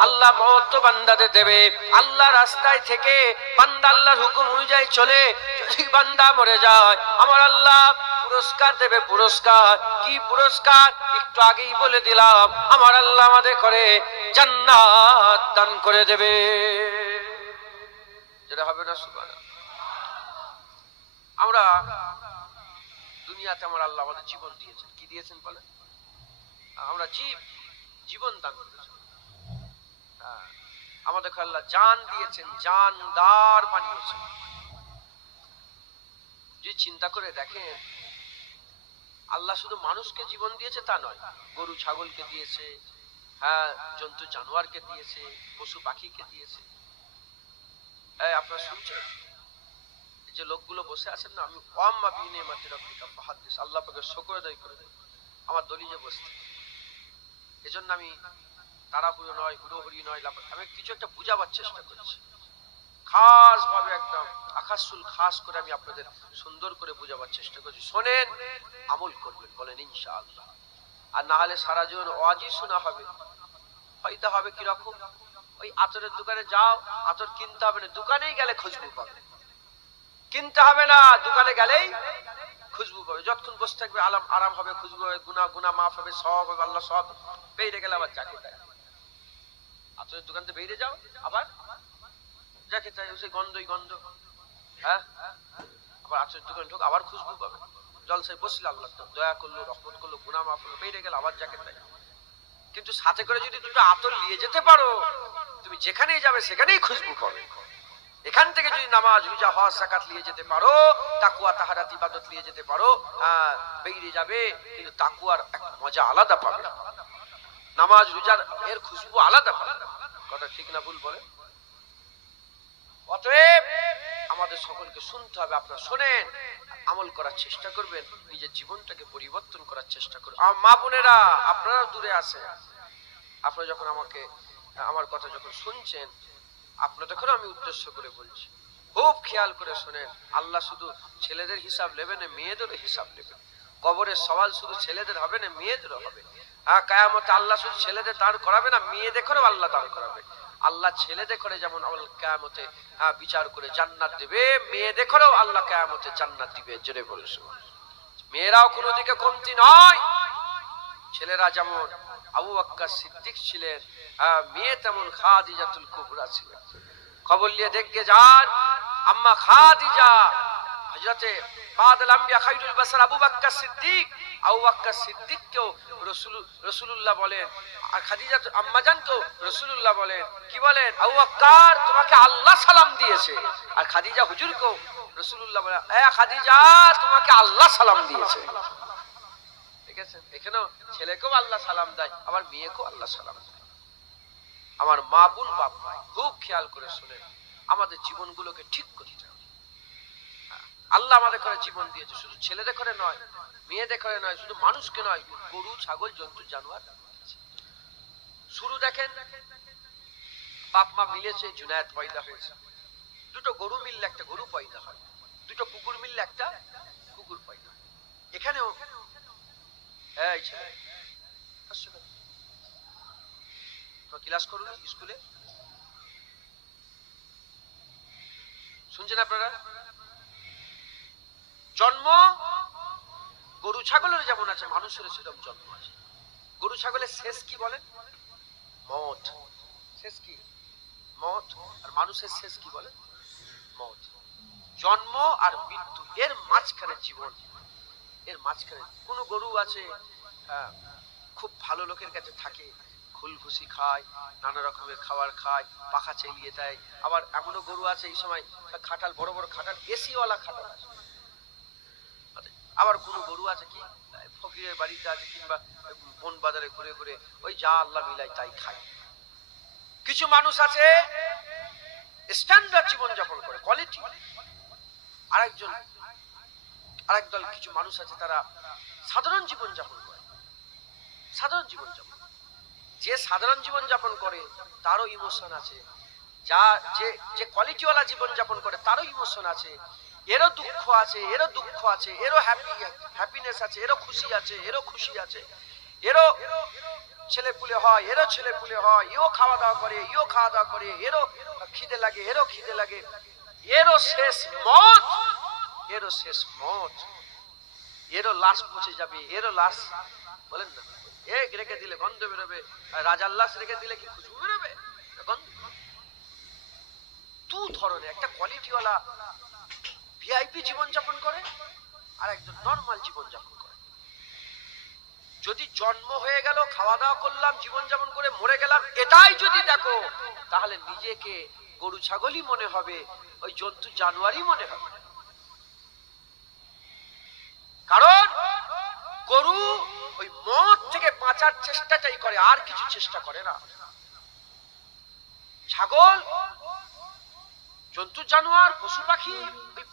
আল্লাহ মওত তো বান্দাদের দেবে। আল্লাহ রাস্তায় থেকে বান্দা আল্লাহর হুকুম অনুযায়ী চলে, যদি বান্দা মরে যায় আমার আল্লাহ পুরস্কার দেবে। পুরস্কার কি? পুরস্কার একটু আগেই বলে দিলাম, আমার আল্লাহ আমাদের করে জান্নাত দান করে দেবে। যেটা হবে না সুবহানাল্লাহ। আমরা দুনিয়াতে আমার আল্লাহ আমাদের জীবন দিয়েছেন। কি দিয়েছেন বলে? আমরা জীবন দান করেছেন। আমাদের আল্লাহ জান দিয়েছেন, জানদার বানিয়েছেন। যে চিন্তা করে দেখেন, আল্লাহ শুধু মানুষকে জীবন দিয়েছে তা নয়, গরু ছাগলকে দিয়েছে, হ্যাঁ, জন্তু জানোয়ারকে দিয়েছে, পশু পাখিকে দিয়েছে। আপনারা শুনছেন যে লোকগুলো বসে আছেন না, আমি ওয়াম্মা বিনিমাতি রাব্বিকা ফাহাদ্দিস, আল্লাহ পাকের শুকর আদায় করে দেন আমার দলিলে বসতে। এজন্য আমি তাড়াহুড়ো নয়, হুড়োহুড়ি নয়, আমি কিছু একটা বুঝাবার চেষ্টা করছি, খাস ভাবে একদম আকাশুল খাস করে আমি আপনাদের সুন্দর করে বুঝাবার চেষ্টা করছি। শোনেন, আমল করবেন, বলেন ইনশাআল্লাহ। আর না হলে সারা জীবন ওয়াজই শোনা হবে। হয়তো হবে কিরকম, ওই আতরের দোকানে যাও, আতর কিনতে হবে না, দোকানেই গেলে খুশবু পাবে। কিনতে হবে না, দোকানে গেলেই খুশবু পাবে। যতক্ষণ বসে থাকবে আরাম হবে, খুশবু হবে, গুনাহ মাফ হবে, সওয়াব হবে, আল্লাহ সব। বেরিয়ে গেলে আবার যাকে তাই আতরের দোকান থেকে বেরিয়ে যাও, আবার যাকে তাই সেই গন্ধই গন্ধ। হ্যাঁ, আবার আতরের দোকানে ঢোক, আবার খুশবু পাবে। জলসায় বসলে আল্লাহ তো দয়া করলো, রহমত করলো, গুনাহ মাফ হলো, বেরিয়ে গেলে আবার যাকে তাই। কিন্তু সাথে করে যদি দুটো আতর নিয়ে যেতে পারো, তুমি যেখানেই যাবে সেখানেই খুশবু পাবে। এখান থেকে যদি নামাজ, রোজা, হজ, যাকাত নিয়ে যেতে পারো, তাকওয়া, তাহারাত, ইবাদত নিয়ে যেতে পারো, বেরিয়ে যাবে, কিন্তু তাকওয়ার এক মজা আলাদা পাবে। নামাজ রোজার এর খুশবু আলাদা পাবে। কথা ঠিক না ভুল বলে? অতএব আমাদের সকলকে শুনতে হবে। আপনারা শোনেন, আমল করার চেষ্টা করবেন, নিজের জীবনটাকে পরিবর্তন করার চেষ্টা করবেন। আমার মা বোনেরা, আপনারা দূরে আছেন, আপনারা যখন আমার কথা যখন শুনছেন, আপনাদেরও আমি উদ্দেশ্য করে বলছি, খুব খেয়াল করে শোনেন। আল্লাহ শুধু ছেলেদের হিসাব নেবেন না, মেয়েদেরও হিসাব নেবেন। কবরের সওয়াল শুধু ছেলেদের হবে না, মেয়েদেরও হবে। কিয়ামতে আল্লাহ শুধু ছেলেদের দাঁড় করাবে না, মেয়েদেরও আল্লাহ দাঁড় করাবে। আল্লাহ ছেলেদের করে যেমন কিয়ামতে বিচার করে জান্নাত দেবে, মেয়েদেরও আল্লাহ কিয়ামতে জান্নাত দিবে। জোরে বলুন সুবহানাল্লাহ। মেয়েরাও কোনো দিকে কমতি নয়। ছেলেরা যেমন আবু বকর সিদ্দিক ছিলেন, মেয়ে তেমন খাদিজাতুল কুবরা ছিলেন। খবর নিয়ে দেখে যান, আম্মা খাদিজা, হযরতে বাদল আম্বিয়া খায়রুল বাশার আবু বকর সিদ্দিক, আবু বকর সিদ্দিককেও রাসূলুল্লাহ বলেন, আর খাদিজা আম্মা জানকেও রাসূলুল্লাহ বলেন, কি বলেন? আবু বকর, তোমাকে আল্লাহ সালাম দিয়েছে। আর খাদিজা হুজুরকেও রাসূলুল্লাহ বলেন, খাদিজা, তোমাকে আল্লাহ সালাম দিয়েছে। ঠিক আছে? এখানেও ছেলেকেও আল্লাহ সালাম দেয়, আবার মেয়েকেও আল্লাহ সালাম দেয়। আমার মা বোন, বাপ ভাই, খুব খেয়াল করে শুনেন, আমাদের জীবনগুলোকে ঠিক করতে হবে। আল্লাহ আমাদের করে জীবন দিয়েছে, শুধু ছেলেদের করে নয়, মেয়েদের করে নয়, শুধু মানুষকে নয়, গরু, ছাগল, জন্তু, জানোয়ার। শুরু দেখেন, বাপ মা মিলেছে, জুনায়েদ পয়দা হয়েছে। দুটো গরু মিললে একটা গরু পয়দা হয়, দুটো কুকুর মিললে একটা কুকুর পয়দা হয়। এখানেও এই ছেলে ক্লাস করুন স্কুলে, শুনছেন আপনারা? জন্ম গরু ছাগলের যেমন আছে, মানুষের সেরকম জন্ম আছে। গরু ছাগলের শেষ কি বলেন? মওত। শেষ কি? মওত। আর মানুষের শেষ কি বলেন? মওত। জন্ম আর মৃত্যু, এর মাঝখানে জীবন। এর মাঝখানে কোন গরু আছে খুব ভালো লোকের কাছে থাকে, ফুলভুসি খায়, নানা রকমের খাবার খায়, পাখা চালিয়ে দেয়। আবার এমনও গরু আছে এই সময় খাটাল, বড় বড় খাটাল, এসিওয়ালা খাটাল আছে। আবার কোন গরু আছে কি ফকিরের বাড়িতে আছে, কিংবা বন বাজারে ঘুরে ঘুরে ওই যা আল্লাহ মিলাই তাই খায়। কিছু মানুষ আছে স্ট্যান্ডার্ড জীবন যাপন করে, কোয়ালিটি। আরেক দল কিছু মানুষ আছে, তারা সাধারণ জীবন যাপন করে। সাধারণ জীবন যাপন, যে সাধারণ জীবন যাপন করে তারও ইমোশন আছে, যে কোয়ালিটিওয়ালা জীবন যাপন করে তারও ইমোশন আছে। এরও দুঃখ আছে, এরও দুঃখ আছে, এরও হ্যাপিনেস আছে, এরও খুশি আছে, এরও খুশি আছে, এরও ছেলে পুলে হয়, এরও ছেলে পুলে হয়, এও খাওয়া দাওয়া করে, এও খাওয়া দাওয়া করে, এরও খিদে লাগে, এরও খিদে লাগে, এরও শেষ মত, এরও শেষ মত, এরও লাশ পচে যাবে, এরও লাশ বলেন না এক রেখে দিলে গন্ধ বেরোবে, রাজার লাশ রেখে দিলে কি খুশবু বেরোবে? দু ধরনের, একটা কোয়ালিটিওয়ালা ভিআইপি জীবন যাপন করে আর একজন নরমাল জীবন যাপন করে। যদি জন্ম হয়ে গেল, খাওয়া দাওয়া করলাম, জীবন যাপন করে মরে গেলাম, এটাই যদি দেখো, তাহলে নিজেকে গরু ছাগলই মনে হবে, ওই জন্তু জানোয়ারই মনে হবে। কারণ গরু ওই মদ থেকে বাঁচার চেষ্টাটাই করে, আর কিছু চেষ্টা করে না। ছাগল, জন্তু জানোয়ার, পশু পাখি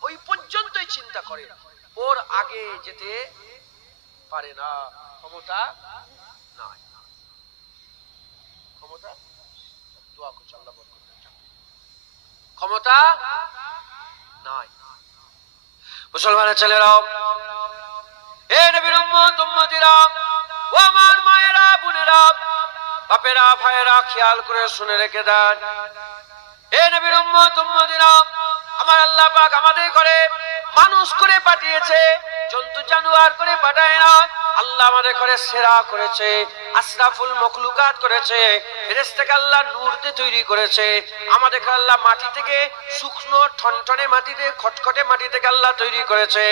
ওই পর্যন্তই চিন্তা করে, ওর আগে যেতে পারে না, ক্ষমতা নাই, ক্ষমতা দোয়া করছে আল্লাহ বরকত দেন, ক্ষমতা নাই। মুসলমানের ছেলেরাও, এ নবীর উম্মত উম্মতিরা, ও আমার মায়েরা বোনেরা, বাপেরা ভাইয়েরা, খেয়াল করে শুনে রেখে দেন, এ নবীর উম্মত উম্মতিরা, আমার আল্লাহ পাক আমাদের ঘরে মানুষ করে পাঠিয়েছে, জন্তু জানোয়ার করে পাঠায় না। আল্লাহ আমাদের ঘরে সেরা করেছে, আশরাফুল মখলুকাত করেছে, ফেরেশতাকে আল্লাহ নূর দিয়ে তৈরি করেছে। আমাদের ঘরে আল্লাহ মাটি থেকে, শুকনো ঠনঠনে মাটিতে, খটখটে মাটি থেকে আল্লাহ তৈরি করেছে।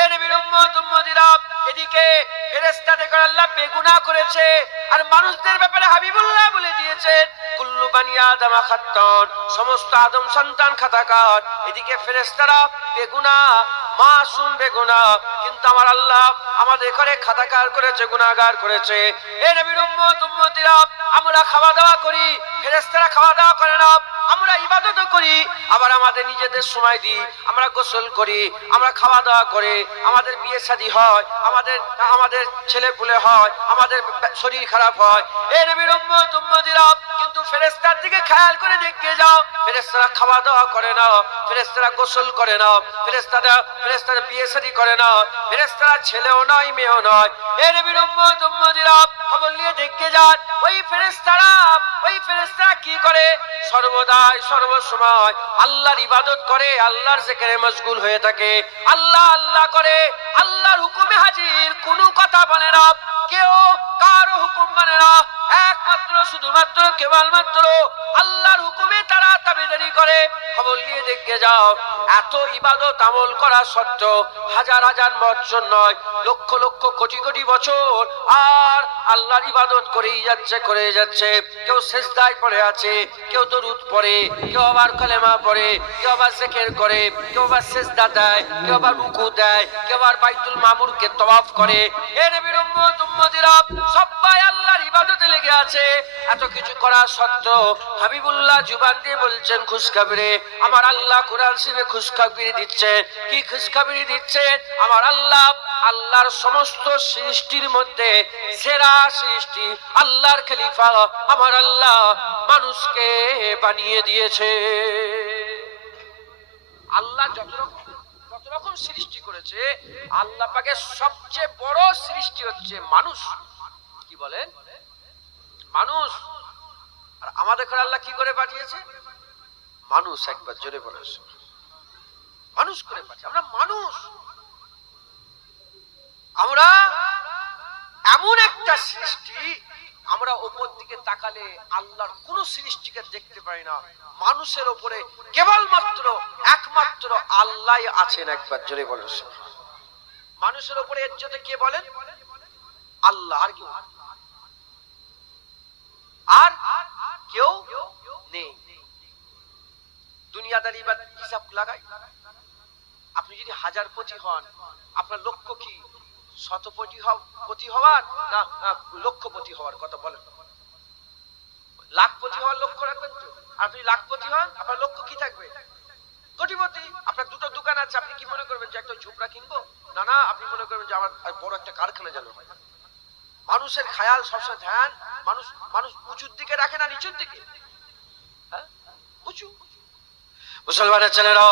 এ নবীর উম্মত উম্মতিরা, এদিকে ফেরেশতাদের ঘরে আল্লাহ বেগুনাহ করেছে, আর মানুষদের ব্যাপারে হাবিবুল্লাহ বলে দিয়েছেন কুল্লু বানি আদম খাত্তান, সমস্ত আদম সন্তান খাতাকার। এদিকে ফেরেশতারা বেগুনাহ, মাসুম বেগুনাহ, কিন্তু আমার আল্লাহ আমাদের ঘরে খাতাকার করেছে, গুনাহগার করেছে। এ নবীর উম্মত উম্মতিরা, আমরা খাওয়া দাওয়া করি, ফেরেশতারা খাওয়া দাওয়া করে না। আমরা ইবাদত করি, আবার আমাদের নিজেদের সময় দিই, আমরা গোসল করি, আমরা খাওয়া দাওয়া করি, আমাদের বিয়ে শাদী হয়, আমাদের ছেলে পুলে হয়, আমাদের শরীর খারাপ হয়। এ নবীর উম্মত উম্মতিরা, কিন্তু ফেরেশতার দিকে খেয়াল করে দেখে যাও, ফেরেশতারা খাওয়া দাওয়া করে না, ফেরেশতারা গোসল করে না, ফেরেশতারা বিয়ে শাদী করে না, ফেরেশতারা ছেলেও নয় মেয়েও নয়। এ নবীর উম্মত উম্মতিরা, খবর নিয়ে দেখে যান, ওই ফেরেশতারা কি করে? সর্বদাই সর্বসময় আল্লাহর ইবাদত করে, আল্লাহর জিকিরে মশগুল হয়ে থাকে, আল্লাহ আল্লাহ করে, আল্লাহর হুকুমে হাজির, কোনো কথা বলে না, কেউ কারো হুকুম মানে না, একমাত্র শুধুমাত্র কেবলমাত্র আল্লাহর হুকুমে তারা তাবেদারি করে। খবর নিয়ে দেখে যাও, এত ইবাদত আমল করা সত্ত্বেও হাজার হাজার বছর নয়, লক্ষ লক্ষ কোটি কোটি বছর আর আল্লাহর ইবাদত করেই যাচ্ছে। কেউ সিজদায় পড়ে আছে, কেউ দরুদ পড়ে, কেউ আবার কালেমা পড়ে, কেউ আবার জিকির করে, কেউ আবার সিজদা দেয়, কেউ আবার রুকু দেয়, কেউ আবার বাইতুল মামুরকে তওয়াফ করে। এ নবীর উম্মত উম্মতিরা, সবাই আল্লাহর ইবাদতে লেগে আছে। এত কিছু করা সত্ত্বেও হাবিবুল্লাহ জুবান দিয়ে বলছেন খুশখবরে, আমার আল্লাহ কোরআন শরীফে খুশখবরি দিচ্ছেন। কি খুশখবরি দিচ্ছেন? আমার আল্লাহ আল্লাহর সমস্ত সৃষ্টির মধ্যে সেরা সৃষ্টি, আল্লাহর খলিফা আমার আল্লাহ মানুষকে বানিয়ে দিয়েছে। আল্লাহ যত রকম সৃষ্টি করেছে, আল্লাহ পাকের সবচেয়ে বড় সৃষ্টি হচ্ছে মানুষ। কি বলেন? মানুষ। আর আমাদের ঘরে আল্লাহ কি করে পাঠিয়েছে? মানুষ। একবার জোরে বলেছে, মানুষ করে পাঠিয়েছে। আমরা মানুষ, আমরা এমন একটা সৃষ্টি, আমরা ওপর দিকে তাকালে আল্লাহর কোন সৃষ্টিকে দেখতে পাই না। মানুষের উপরে কেবলমাত্র একমাত্র আল্লাহ আছেন। একবার জোরে বলেন। মানুষের উপরে ইজ্জতে কে বলেন? আল্লাহ। আর কেউ নেই। দুনিয়াদারি বা হিসাব লাগাই, আপনি যদি হাজারপতি হন, আপনার লক্ষ্য কি? শতপতি হওয়ার না লক্ষপতি হওয়ার কথা বলেন? লাখপতি হওয়ার লক্ষ্য রাখবেন তো? আপনি লাখপতি হন, আপনার লক্ষ্য কি থাকবে? কোটিপতি। আপনার দুটো দোকান আছে, আপনি কি মনে করবেন যে একটা ঝুপড়া কিনবো? না না, আপনি মনে করবেন যে আমার বড় একটা কারখানা যেন হয়। মানুষের খেয়াল সবসময় ধ্যান, মানুষ উঁচুর দিকে রাখে না নিচুর দিকে? হ্যাঁ, উঁচু। মুসলমানের ছেলেরা,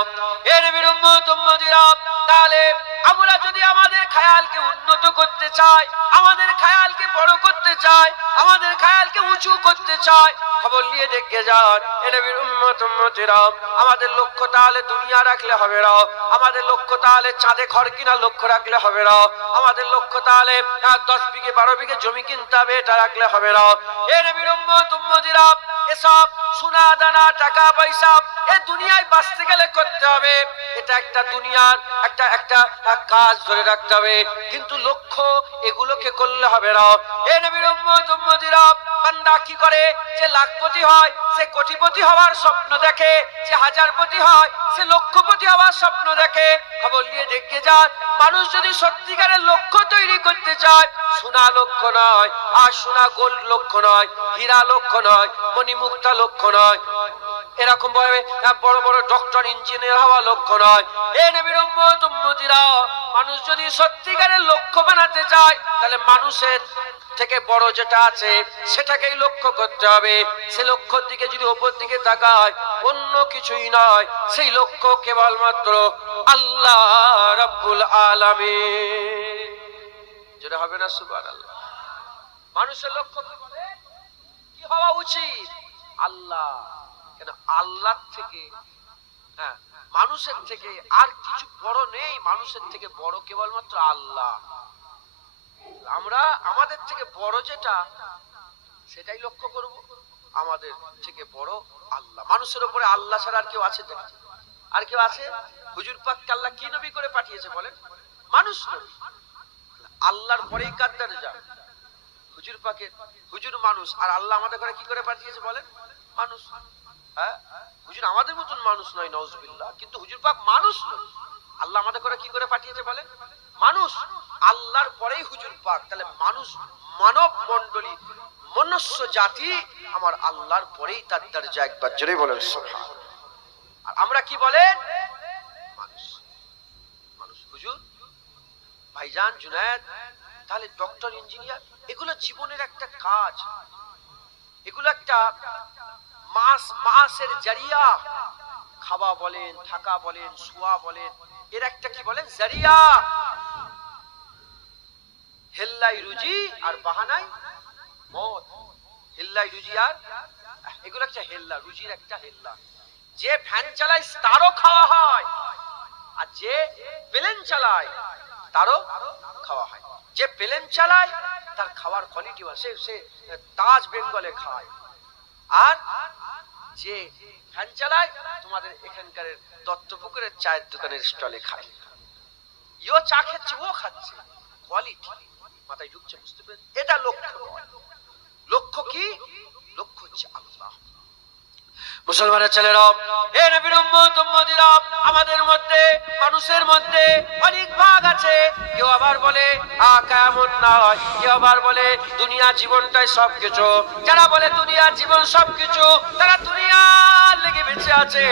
এ নবীর উম্মত উম্মতিরা, তাহলে আমরা যদি আমাদের খেয়ালকে উন্নত করতে চাই, আমাদের খেয়ালকে বড় করতে চাই, আমাদের খেয়ালকে উঁচু করতে চাই, খবর নিয়ে দেখে যান এ নবীর উম্মত উম্মতিরা, আমাদের লক্ষ্য তাহলে দুনিয়া রাখলে হবে না, আমাদের লক্ষ্য তাহলে চাঁদে ঘর কিনা লক্ষ্য রাখলে হবে না, আমাদের লক্ষ্য তাহলে 10 বিঘে 12 বিঘে জমি কিনতে হবে এটা রাখলে হবে না। এ নবীর উম্মত উম্মতিরা, এসব সোনা দানা টাকা পয়সা এই দুনিয়ায় বাঁচতে গেলে করতে হবে, এটা একটা দুনিয়ার একটা একটা কাজ ধরে রাখতে হবে, কিন্তু লক্ষ্য এগুলোকে করলে হবে না। এই নবীর উম্মত উম্মতিরা, বান্দা কি করে, যে লাখপতি হয় সে কোটিপতি হওয়ার স্বপ্ন দেখে, যে হাজারপতি হয় সে লক্ষপতি হওয়ার স্বপ্ন দেখে। খবর নিয়ে দেখে যান, মানুষ যদি সত্যিকারের লক্ষ্য তৈরি করতে চায়, সোনা লক্ষ্য নয়, আর সোনা গোল্ড লক্ষ্য নয়, হীরা লক্ষ্য নয়, মণিমুক্তা লক্ষ্য নয়, এরকম ভাবে বড় বড় ডক্টর ইঞ্জিনিয়ার হওয়া লক্ষ্য নয়। এই নবীর উম্মত উম্মতিরা, মানুষ যদি সত্যিকারের লক্ষ্য বানাতে চায়, তাহলে মানুষের থেকে বড় যেটা আছে সেটাকেই লক্ষ্য করতে হবে। সে লক্ষ্যের দিকে যদি উপর দিকে তাকায়, অন্য কিছুই নয়, সেই লক্ষ্য কেবলমাত্র আল্লাহ রাব্বুল আলামিন। যেটা হবে না সুবহানাল্লাহ। মানুষের লক্ষ্য কি হওয়া উচিত? আল্লাহ। কেন আল্লাহ থেকে, হ্যাঁ, মানুষের থেকে আর কিছু বড় নেই, মানুষের থেকে বড় কেবলমাত্র আল্লাহ। আমরা আমাদের থেকে বড় যেটা সেটাই লক্ষ্য করব, আমাদের থেকে বড় আল্লাহ। মানুষের উপরে আল্লাহ ছাড়া আর কেউ আছে? আর কেউ আছে? হুজুর পাককে আল্লাহ কি নবী করে পাঠিয়েছে বলেন? মানুষ নবী। আল্লাহর পরেই কার দরজা? হুজুর পাকের। হুজুর মানুষ, আর আল্লাহ আমাদের করে কি করে পাঠিয়েছে বলেন? মানুষ। হ্যাঁ, হুজুর আমাদের মতন মানুষ নয়, নাউজুবিল্লাহ, কিন্তু হুজুর পাক মানুষ নয়। আল্লাহ আমাদের করে কি করে পাঠিয়েছে বলেন? মানুষ। আল্লাহর পরেই হুজুর পাক, তাহলে মানুষ, মানব মণ্ডলী, মনুষ্য জাতি আমার আল্লাহর পরেই তার দরজা। একবার জোরে বলেন সুবহান। আর আমরা কি বলেন? মানুষ। মানুষ। হুজুর, ভাইজান, জুনায়েদ, তাহলে ডক্টর ইঞ্জিনিয়ার এগুলো জীবনের একটা কাজ, এগুলো একটা মাসের জারিয়া। খাওয়া বলেন, থাকা বলেন, শোয়া বলেন, এর একটা কি বলেন? জারিয়া। হেল্লাই রুজি আর বাহানাই মত। হেল্লাই রুজি আর এগুলো একটা হেল্লা, রুজির একটা হেল্লা। যে ভ্যান চালায় তারও খাওয়া হয়, আর যে প্লেন চালায় তারও খাওয়া হয়। যে প্লেন চালায় তার খাওয়ার কোয়ালিটি আছে, সে তাজ বেঙ্গলে খায়, আর যে ভ্যান চালায় তোমাদের এখানকার দত্তপুকুরের চায়ের দোকানের স্টলে খায়। ইও চা খাচ্ছে, ও খাচ্ছে, কোয়ালিটি মাথায় ঢুকছে, বুঝতে পেরেছেন? এটা লক্ষ্য। লক্ষ্য কি? লক্ষ্য হচ্ছে আল্লাহ। মুসলমানের ছেলেরা, এ নবীর উম্মত উম্মতিরা, আমাদের মধ্যে, মানুষের মধ্যে অনেক ভাগ আছে। কেউ আবার বলে কিয়ামত নয়, কেউ আবার বলে দুনিয়া জীবনটাই সবকিছু। যারা বলে দুনিয়া জীবন সবকিছু, তারা দুনিয়ার লেগে বেঁচে আছে।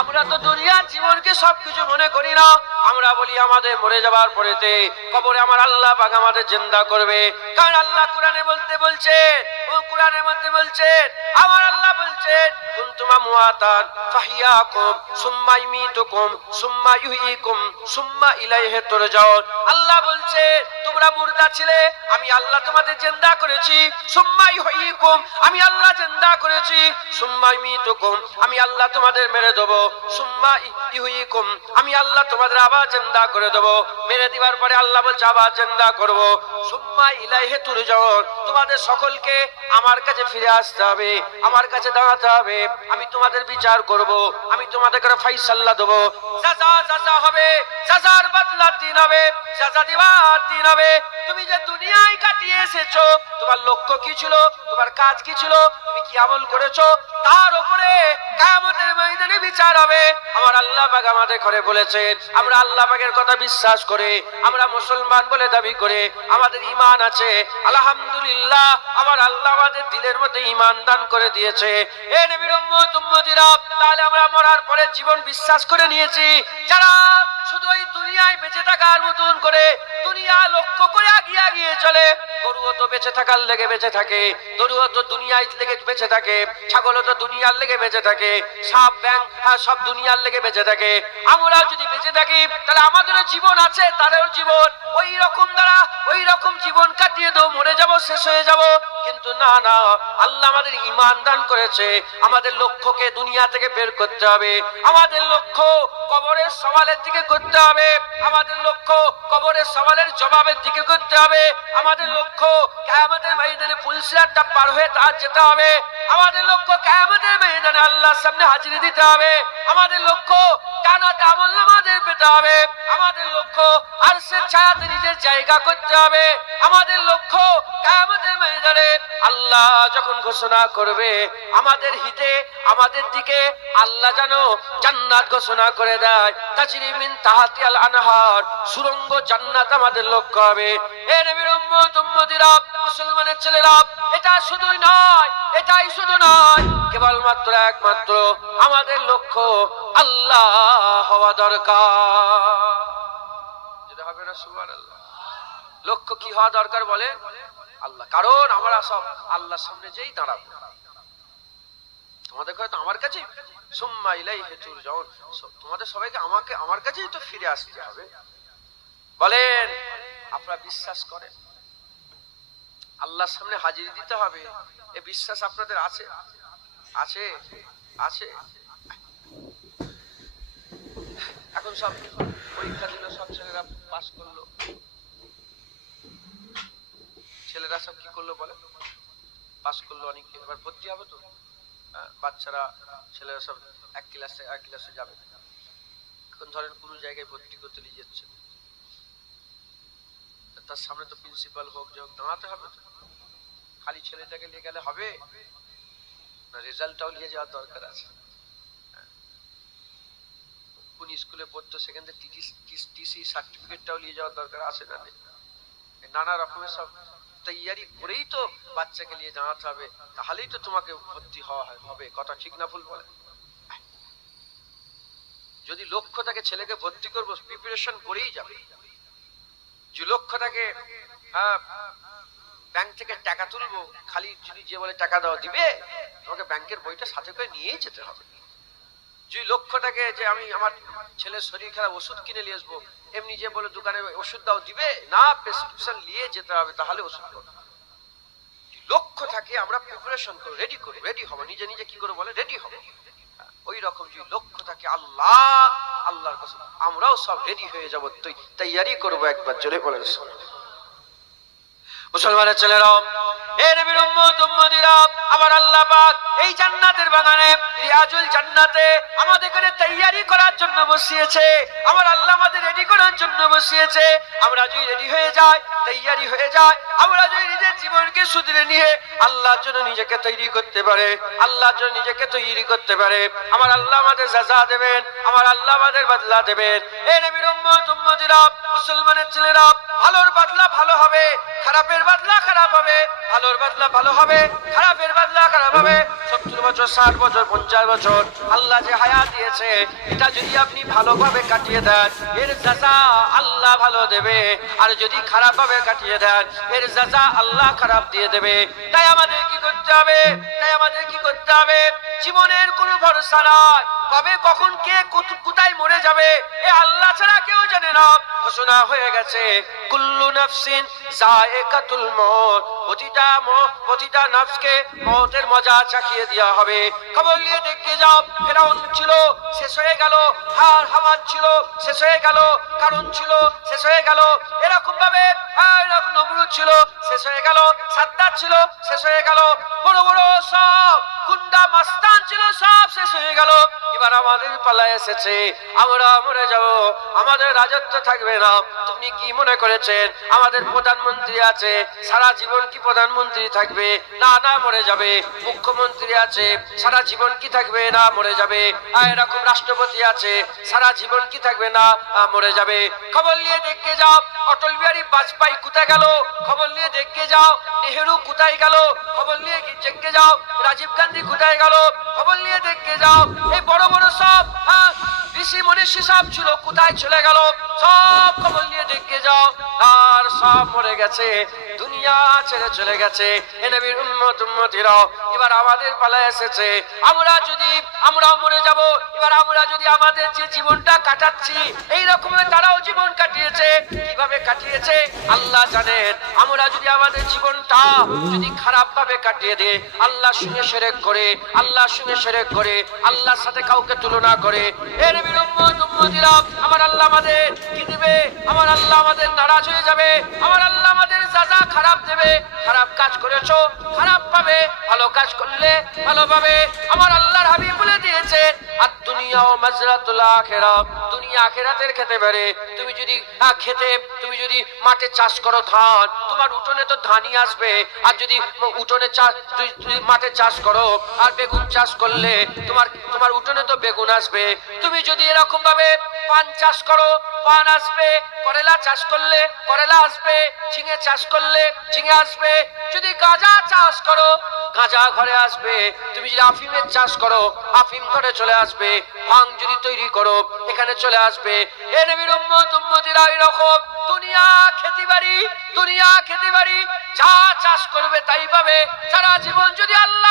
আমরা তো দুনিয়ার জীবনকে সবকিছু মনে করি না। আমরা বলি আমাদের মরে যাবার পরেতে কবরে আমার আল্লাহ পাক আমাদের জিন্দা করবে। কারণ আল্লাহ কোরআনে বলছেন, কোরআনের মধ্যে বলছেন, আমার আল্লাহ বলছেন, কুনতুম আমওয়াতান ফাহিয়াকুম সুম্মা ইমিতুকুম সুম্মা ইউহয়িকুম সুম্মা ইলাইহি তুরজাউন। আল্লাহ বলছে, তোমরা মুর্দা ছিলে, আমি আল্লাহ তোমাদের জিন্দা করেছি। সুম্মা ইউহয়িকুম, আমি আল্লাহ জিন্দা করেছি। সুম্মা ইমিতুকুম, আমি আল্লাহ তোমাদের মেরে দেব। সুম্মা ইউহয়িকুম, আমি আল্লাহ তোমাদের আবার জিন্দা করে দেব। মেরে দিবার পরে আল্লাহ বলছে আবার জিন্দা করব। সুম্মা ইলাইহি তুরজাউন, তোমাদের সকলকে আমার কাছে ফিরে আসতে হবে, আমার কাছে দাঁড়াতে হবে। আমি তোমাদের বিচার করব, আমি তোমাদের করে ফাইসাল্লা দেব। সাজা হবে, সাজার বদলার দিন হবে, সাজা দেওয়ার দিন হবে। তুমি যে দুনিয়ায় কাটিয়ে এসেছো, তোমার লক্ষ্য কি ছিল, তোমার কাজ কি ছিল, তুমি কি আমল করেছো, তার উপরে কিয়ামতের ময়দানে বিচার হবে। আমার আল্লাহ পাক আমাদের করে বলেছেন, আমরা আল্লাহ পাকের কথা বিশ্বাস করে, আমরা মুসলমান বলে দাবি করে, আমাদের ঈমান আছে, আলহামদুলিল্লাহ। আমার আল্লাহ আমাদের দিলের মধ্যে ঈমান দান করে দিয়েছে। এ নবীর উম্মত উম্মতিরা, তাহলে আমরা মরার পরে জীবন বিশ্বাস করে নিয়েছি। যারা শুধু ওই দুনিয়ায় বেঁচে থাকার মতন করে দুনিয়া লক্ষ্য করে আগিয়ে চলে, গরু গরুও তো বেঁচে থাকার লেগে বেঁচে থাকে, গরুও তো দুনিয়ায় লেগে বেঁচে থাকে, ছাগলও তো দুনিয়ার লেগে বেঁচে থাকে, সাপ ব্যাং সব দুনিয়ার লেগে বেঁচে থাকে। আমরা যদি বেঁচে থাকি তাহলে আমাদেরও জীবন আছে, তাদেরও জীবন, ওই রকম দ্বারা ওই রকম জীবন কাটিয়ে দেবো, মরে যাব, শেষ হয়ে যাব। কিন্তু না না, আল্লাহ আমাদের ঈমান দান করেছে। আমাদের লক্ষ্যকে দুনিয়া থেকে বের করতে হবে, আমাদের লক্ষ্য কবরের সওয়ালের দিকে করতে হবে, আমাদের লক্ষ্য কবরের সওয়ালের জবাবের দিকে করতে হবে, আমাদের লক্ষ্য কিয়ামতের ময়দানে পুলসিরাতটা পার হয়ে তার যেতে হবে, আমাদের লক্ষ্য কিয়ামতের ময়দানে আল্লাহর সামনে হাজিরি দিতে হবে, আমাদের লক্ষ্য জান্নাতে আমলনামাদের পেতে হবে, আমাদের লক্ষ্য আরশের ছায়াতে নিজের জায়গা করতে হবে, আমাদের লক্ষ্য কিয়ামতের ময়দানে আল্লাহ যখন ঘোষণা করবে আমাদের হিতে, আমাদের দিকে আল্লাহ যেন জান্নাত ঘোষণা করে দেয়, তাজরি মিন তাহতিহাল আনহার, সুরঙ্গ জান্নাত আমাদের লক্ষ্য হবে। এ নবীর উম্মত উম্মতিরা, মুসলমানের ছেলেরা, এটা শুধুই নয়, এটাই শুধু নয়, কেবলমাত্র একমাত্র আমাদের লক্ষ্য আল্লাহ হওয়া দরকার। যেটা হবে না, সুবহানাল্লাহ। লক্ষ্য কি হওয়া দরকার বলে? আল্লাহ। কারণ আমরা সব আল্লাহর সামনে যেই দাঁড়াবো, তোমাদের হয়তো আমার কাছে সুম্মা ইলাইহি তুরজাউন, তোমাদের সবাইকে আমাকে আমার কাছেই তো ফিরে আসতে হবে। বলেন, আপনারা বিশ্বাস করেন আল্লাহর সামনে হাজির দিতে হবে? এ বিশ্বাস আপনাদের আছে? আছে? আছে? এখন সব পরীক্ষা দিল, সব ছেলেরা পাস করলো, ছেলেরা সব কি করলো বলে? পাস করলো অনেকে, এবার ভর্তি হবে তো। বাচ্চারা ছেলেরা সব এক ক্লাসে যাবে। এখন ধরেন কোন জায়গায় ভর্তি করতে নিয়ে যাচ্ছে, তার সামনে তো প্রিন্সিপাল হোক যে হোক দাঁড়াতে হবে তো। খালি ছেলেটাকে নিয়ে গেলে হবে না, রেজাল্টটাও নিয়ে যাওয়ার দরকার আছে। কোন স্কুলে পড়তো সেখান থেকে টিসি সার্টিফিকেটটাও নিয়ে যাওয়ার দরকার আছে না? নানা রকমের সব তৈয়ারি করেই তো বাচ্চাকে নিয়ে জানাতে হবে, তাহলেই তো তোমাকে ভর্তি হওয়া হবে। কথা ঠিক না ভুল বলে? যদি লক্ষ্য থাকে ছেলেকে ভর্তি করবো, প্রিপারেশন করেই যাবে। যে লক্ষ্য থাকে ব্যাংক থেকে টাকা তুলবো, খালি যদি যে বলে টাকা দাও দিবে, তোমাকে ব্যাংকের বইটা সাথে করে নিয়েই যেতে হবে। যে লক্ষ্যটাকে যে আমি আমার ছেলের শরীর খারাপ, ওষুধ কিনে নিয়ে আসবো, এমনি যে বলে দোকানে ওষুধ দাও দিবে না, প্রেসক্রিপশন নিয়ে যেতে হবে, তাহলে ওষুধ করবো। লক্ষ্য থাকে আমরা প্রিপারেশন করবো, রেডি হবো, নিজে নিজে কি করে বলে রেডি হবো। ওই রকম যদি লক্ষ্য থাকে আল্লাহর কসম আমরাও সব রেডি হয়ে যাবো, তৈয়ারি করবো। একবার জোরে বলেন মুসলমানের ছেলেরাও, এ নবীর উম্মত উম্মতিরা, আমার আল্লাহ পাক এই জান্নাতের বাগানে, রিয়াজুল জান্নাতে আমাদেরকে তৈয়ারি করার জন্য বসিয়েছে। আমার আল্লাহ আমাদের রেডি করার জন্য বসিয়েছে। আমরা যদি রেডি হয়ে যাই, তৈয়ারি হয়ে যায়, আমরা যদি নিজের জীবনকে সুধরে নিয়ে আল্লাহর জন্য নিজেকে তৈরি করতে পারে, আল্লাহর জন্য নিজেকে তৈরি করতে পারে, আমার আল্লাহ আমাদের সাজা দেবেন, আমার আল্লাহ আমাদের বদলা দেবেন। এ নবীর উম্মত উম্মতিরা, মুসলমানের ছেলেরা, ভালোর বদলা ভালো হবে, খারাপের বদলা খারাপ হবে, ভালোর বদলা ভালো হবে, খারাপের বদলা খারাপ হবে। 70 বছর, 60 বছর, 50 বছর আল্লাহ যে হায়াত দিয়েছে, এটা যদি আপনি ভালোভাবে কাটিয়ে দেন, এর সাজা আল্লাহ ভালো দেবে। আর যদি খারাপ ভাবে কাটিয়ে দেন, এর সাজা আল্লাহ খারাপ দিয়ে দেবে। তাই আমাদের কি করতে হবে? জীবনের কোনো ভরসা নাই, কবে কখন কে কোথায় মরে যাবে এ আল্লাহ ছাড়া কেউ জানে না। ঘোষণা হয়ে গেছে, কুল্লু নাফসিন যায়েকাতুল মউত, প্রতিটা নফসকে মওতের মজা চাখিয়ে দেওয়া হবে। খবর নিয়ে দেখে যাও, ফেরাউন ছিল, শেষ হয়ে গেল, হামান ছিল, শেষ হয়ে গেল, কারণ ছিল, শেষ হয়ে গেল, এরকম ভাবে নমরুদ ছিল, শেষ হয়ে গেল, সাদ্দাত ছিল, শেষ হয়ে গেল, বড় বড় সব গুন্ডা মাস্তান ছিল, সব শেষ হয়ে গেল। এবার আমাদের পালা এসেছে, আমরা মরে যাব, আমাদের রাজত্ব থাকবে না। আপনি কি মনে করেছেন আমাদের প্রধানমন্ত্রী আছে, সারা জীবন কি প্রধানমন্ত্রী থাকবে? না না, মরে যাবে। মুখ্যমন্ত্রী আছে, সারা জীবন কি থাকবে? না, মরে যাবে। এরকম রাষ্ট্রপতি আছে, সারা জীবন কি থাকবে? না, মরে যাবে। খবর নিয়ে দেখে যাও, অটল বিহারী বাজপেয়ী কোথায় গেল? খবর নিয়ে দেখে যাও, নেহেরু কোথায় গেল? খবর নিয়ে দেখে যাও, রাজীব গান্ধী কোথায় গেল? খবর নিয়ে দেখে যাও, এই বড় বড় সব ঋষি মনীষী সব ছিল, কোথায় চলে গেল? সব খবর নিয়ে দেখে যাও, আর সব মরে গেছে। দুনিয়া দুনিয়া ছেড়ে চলে গেছে। এ নবীর উম্মতিরা, এবার আমাদের পালা এসেছে। আমরাও মরে যাব। এবার আমরা যদি আমাদের যে জীবনটা কাটাচ্ছি এই রকমের তারাও জীবন কাটিয়েছে। কিভাবে কাটিয়েছে আল্লাহ জানেন। আমরা যদি আমাদের জীবনটা যদি খারাপ ভাবে কাটিয়ে দেই, আল্লাহর সঙ্গে শিরক করে, আল্লাহর সাথে কাউকে তুলনা করে, এর উম্মতিরা, আমার আল্লাহ আমাদের কি দিবে? আমার আল্লাহ আমাদের নারাজ হয়ে যাবে। আমার আল্লাহ আমাদের সাজা খারাপ দেবে। খারাপ কাজ করেছো খারাপ পাবে, ভালো কাজ করলে ভালো পাবে। আমার আল্লাহর হাবিব বলে দিয়েছেন, আর দুনিয়া ও মাজরাতুল আখিরাহ, দুনিয়া আখিরাতের খেতে পারে। তুমি যদি মাঠে চাষ করো ধান, তোমার উঠোনে তো ধানই আসবে। আর যদি মাঠে চাষ করো আর বেগুন চাষ করলে তোমার উঠোনে তো বেগুন আসবে। তুমি যদি এরকম ভাবে পান চাষ করো, পান আসবে। করেলা চাষ করলে করেলা আসবে। ঝিঙে চাষ করলে ঝিঙে আসবে। যদি গাঁজা চাষ করো গাঁজা ঘরে আসবে। তুমি যদি আফিমের চাষ করো আফিম ঘরে চলে আসবে। ভাং যদি তৈরি করো এখানে চলে আসবে। এ নবীর উম্মতিরা এরকম দুনিয়া খেতে বাড়ি যা চাষ করবে তাই পাবে। সারা জীবন যদি আল্লাহর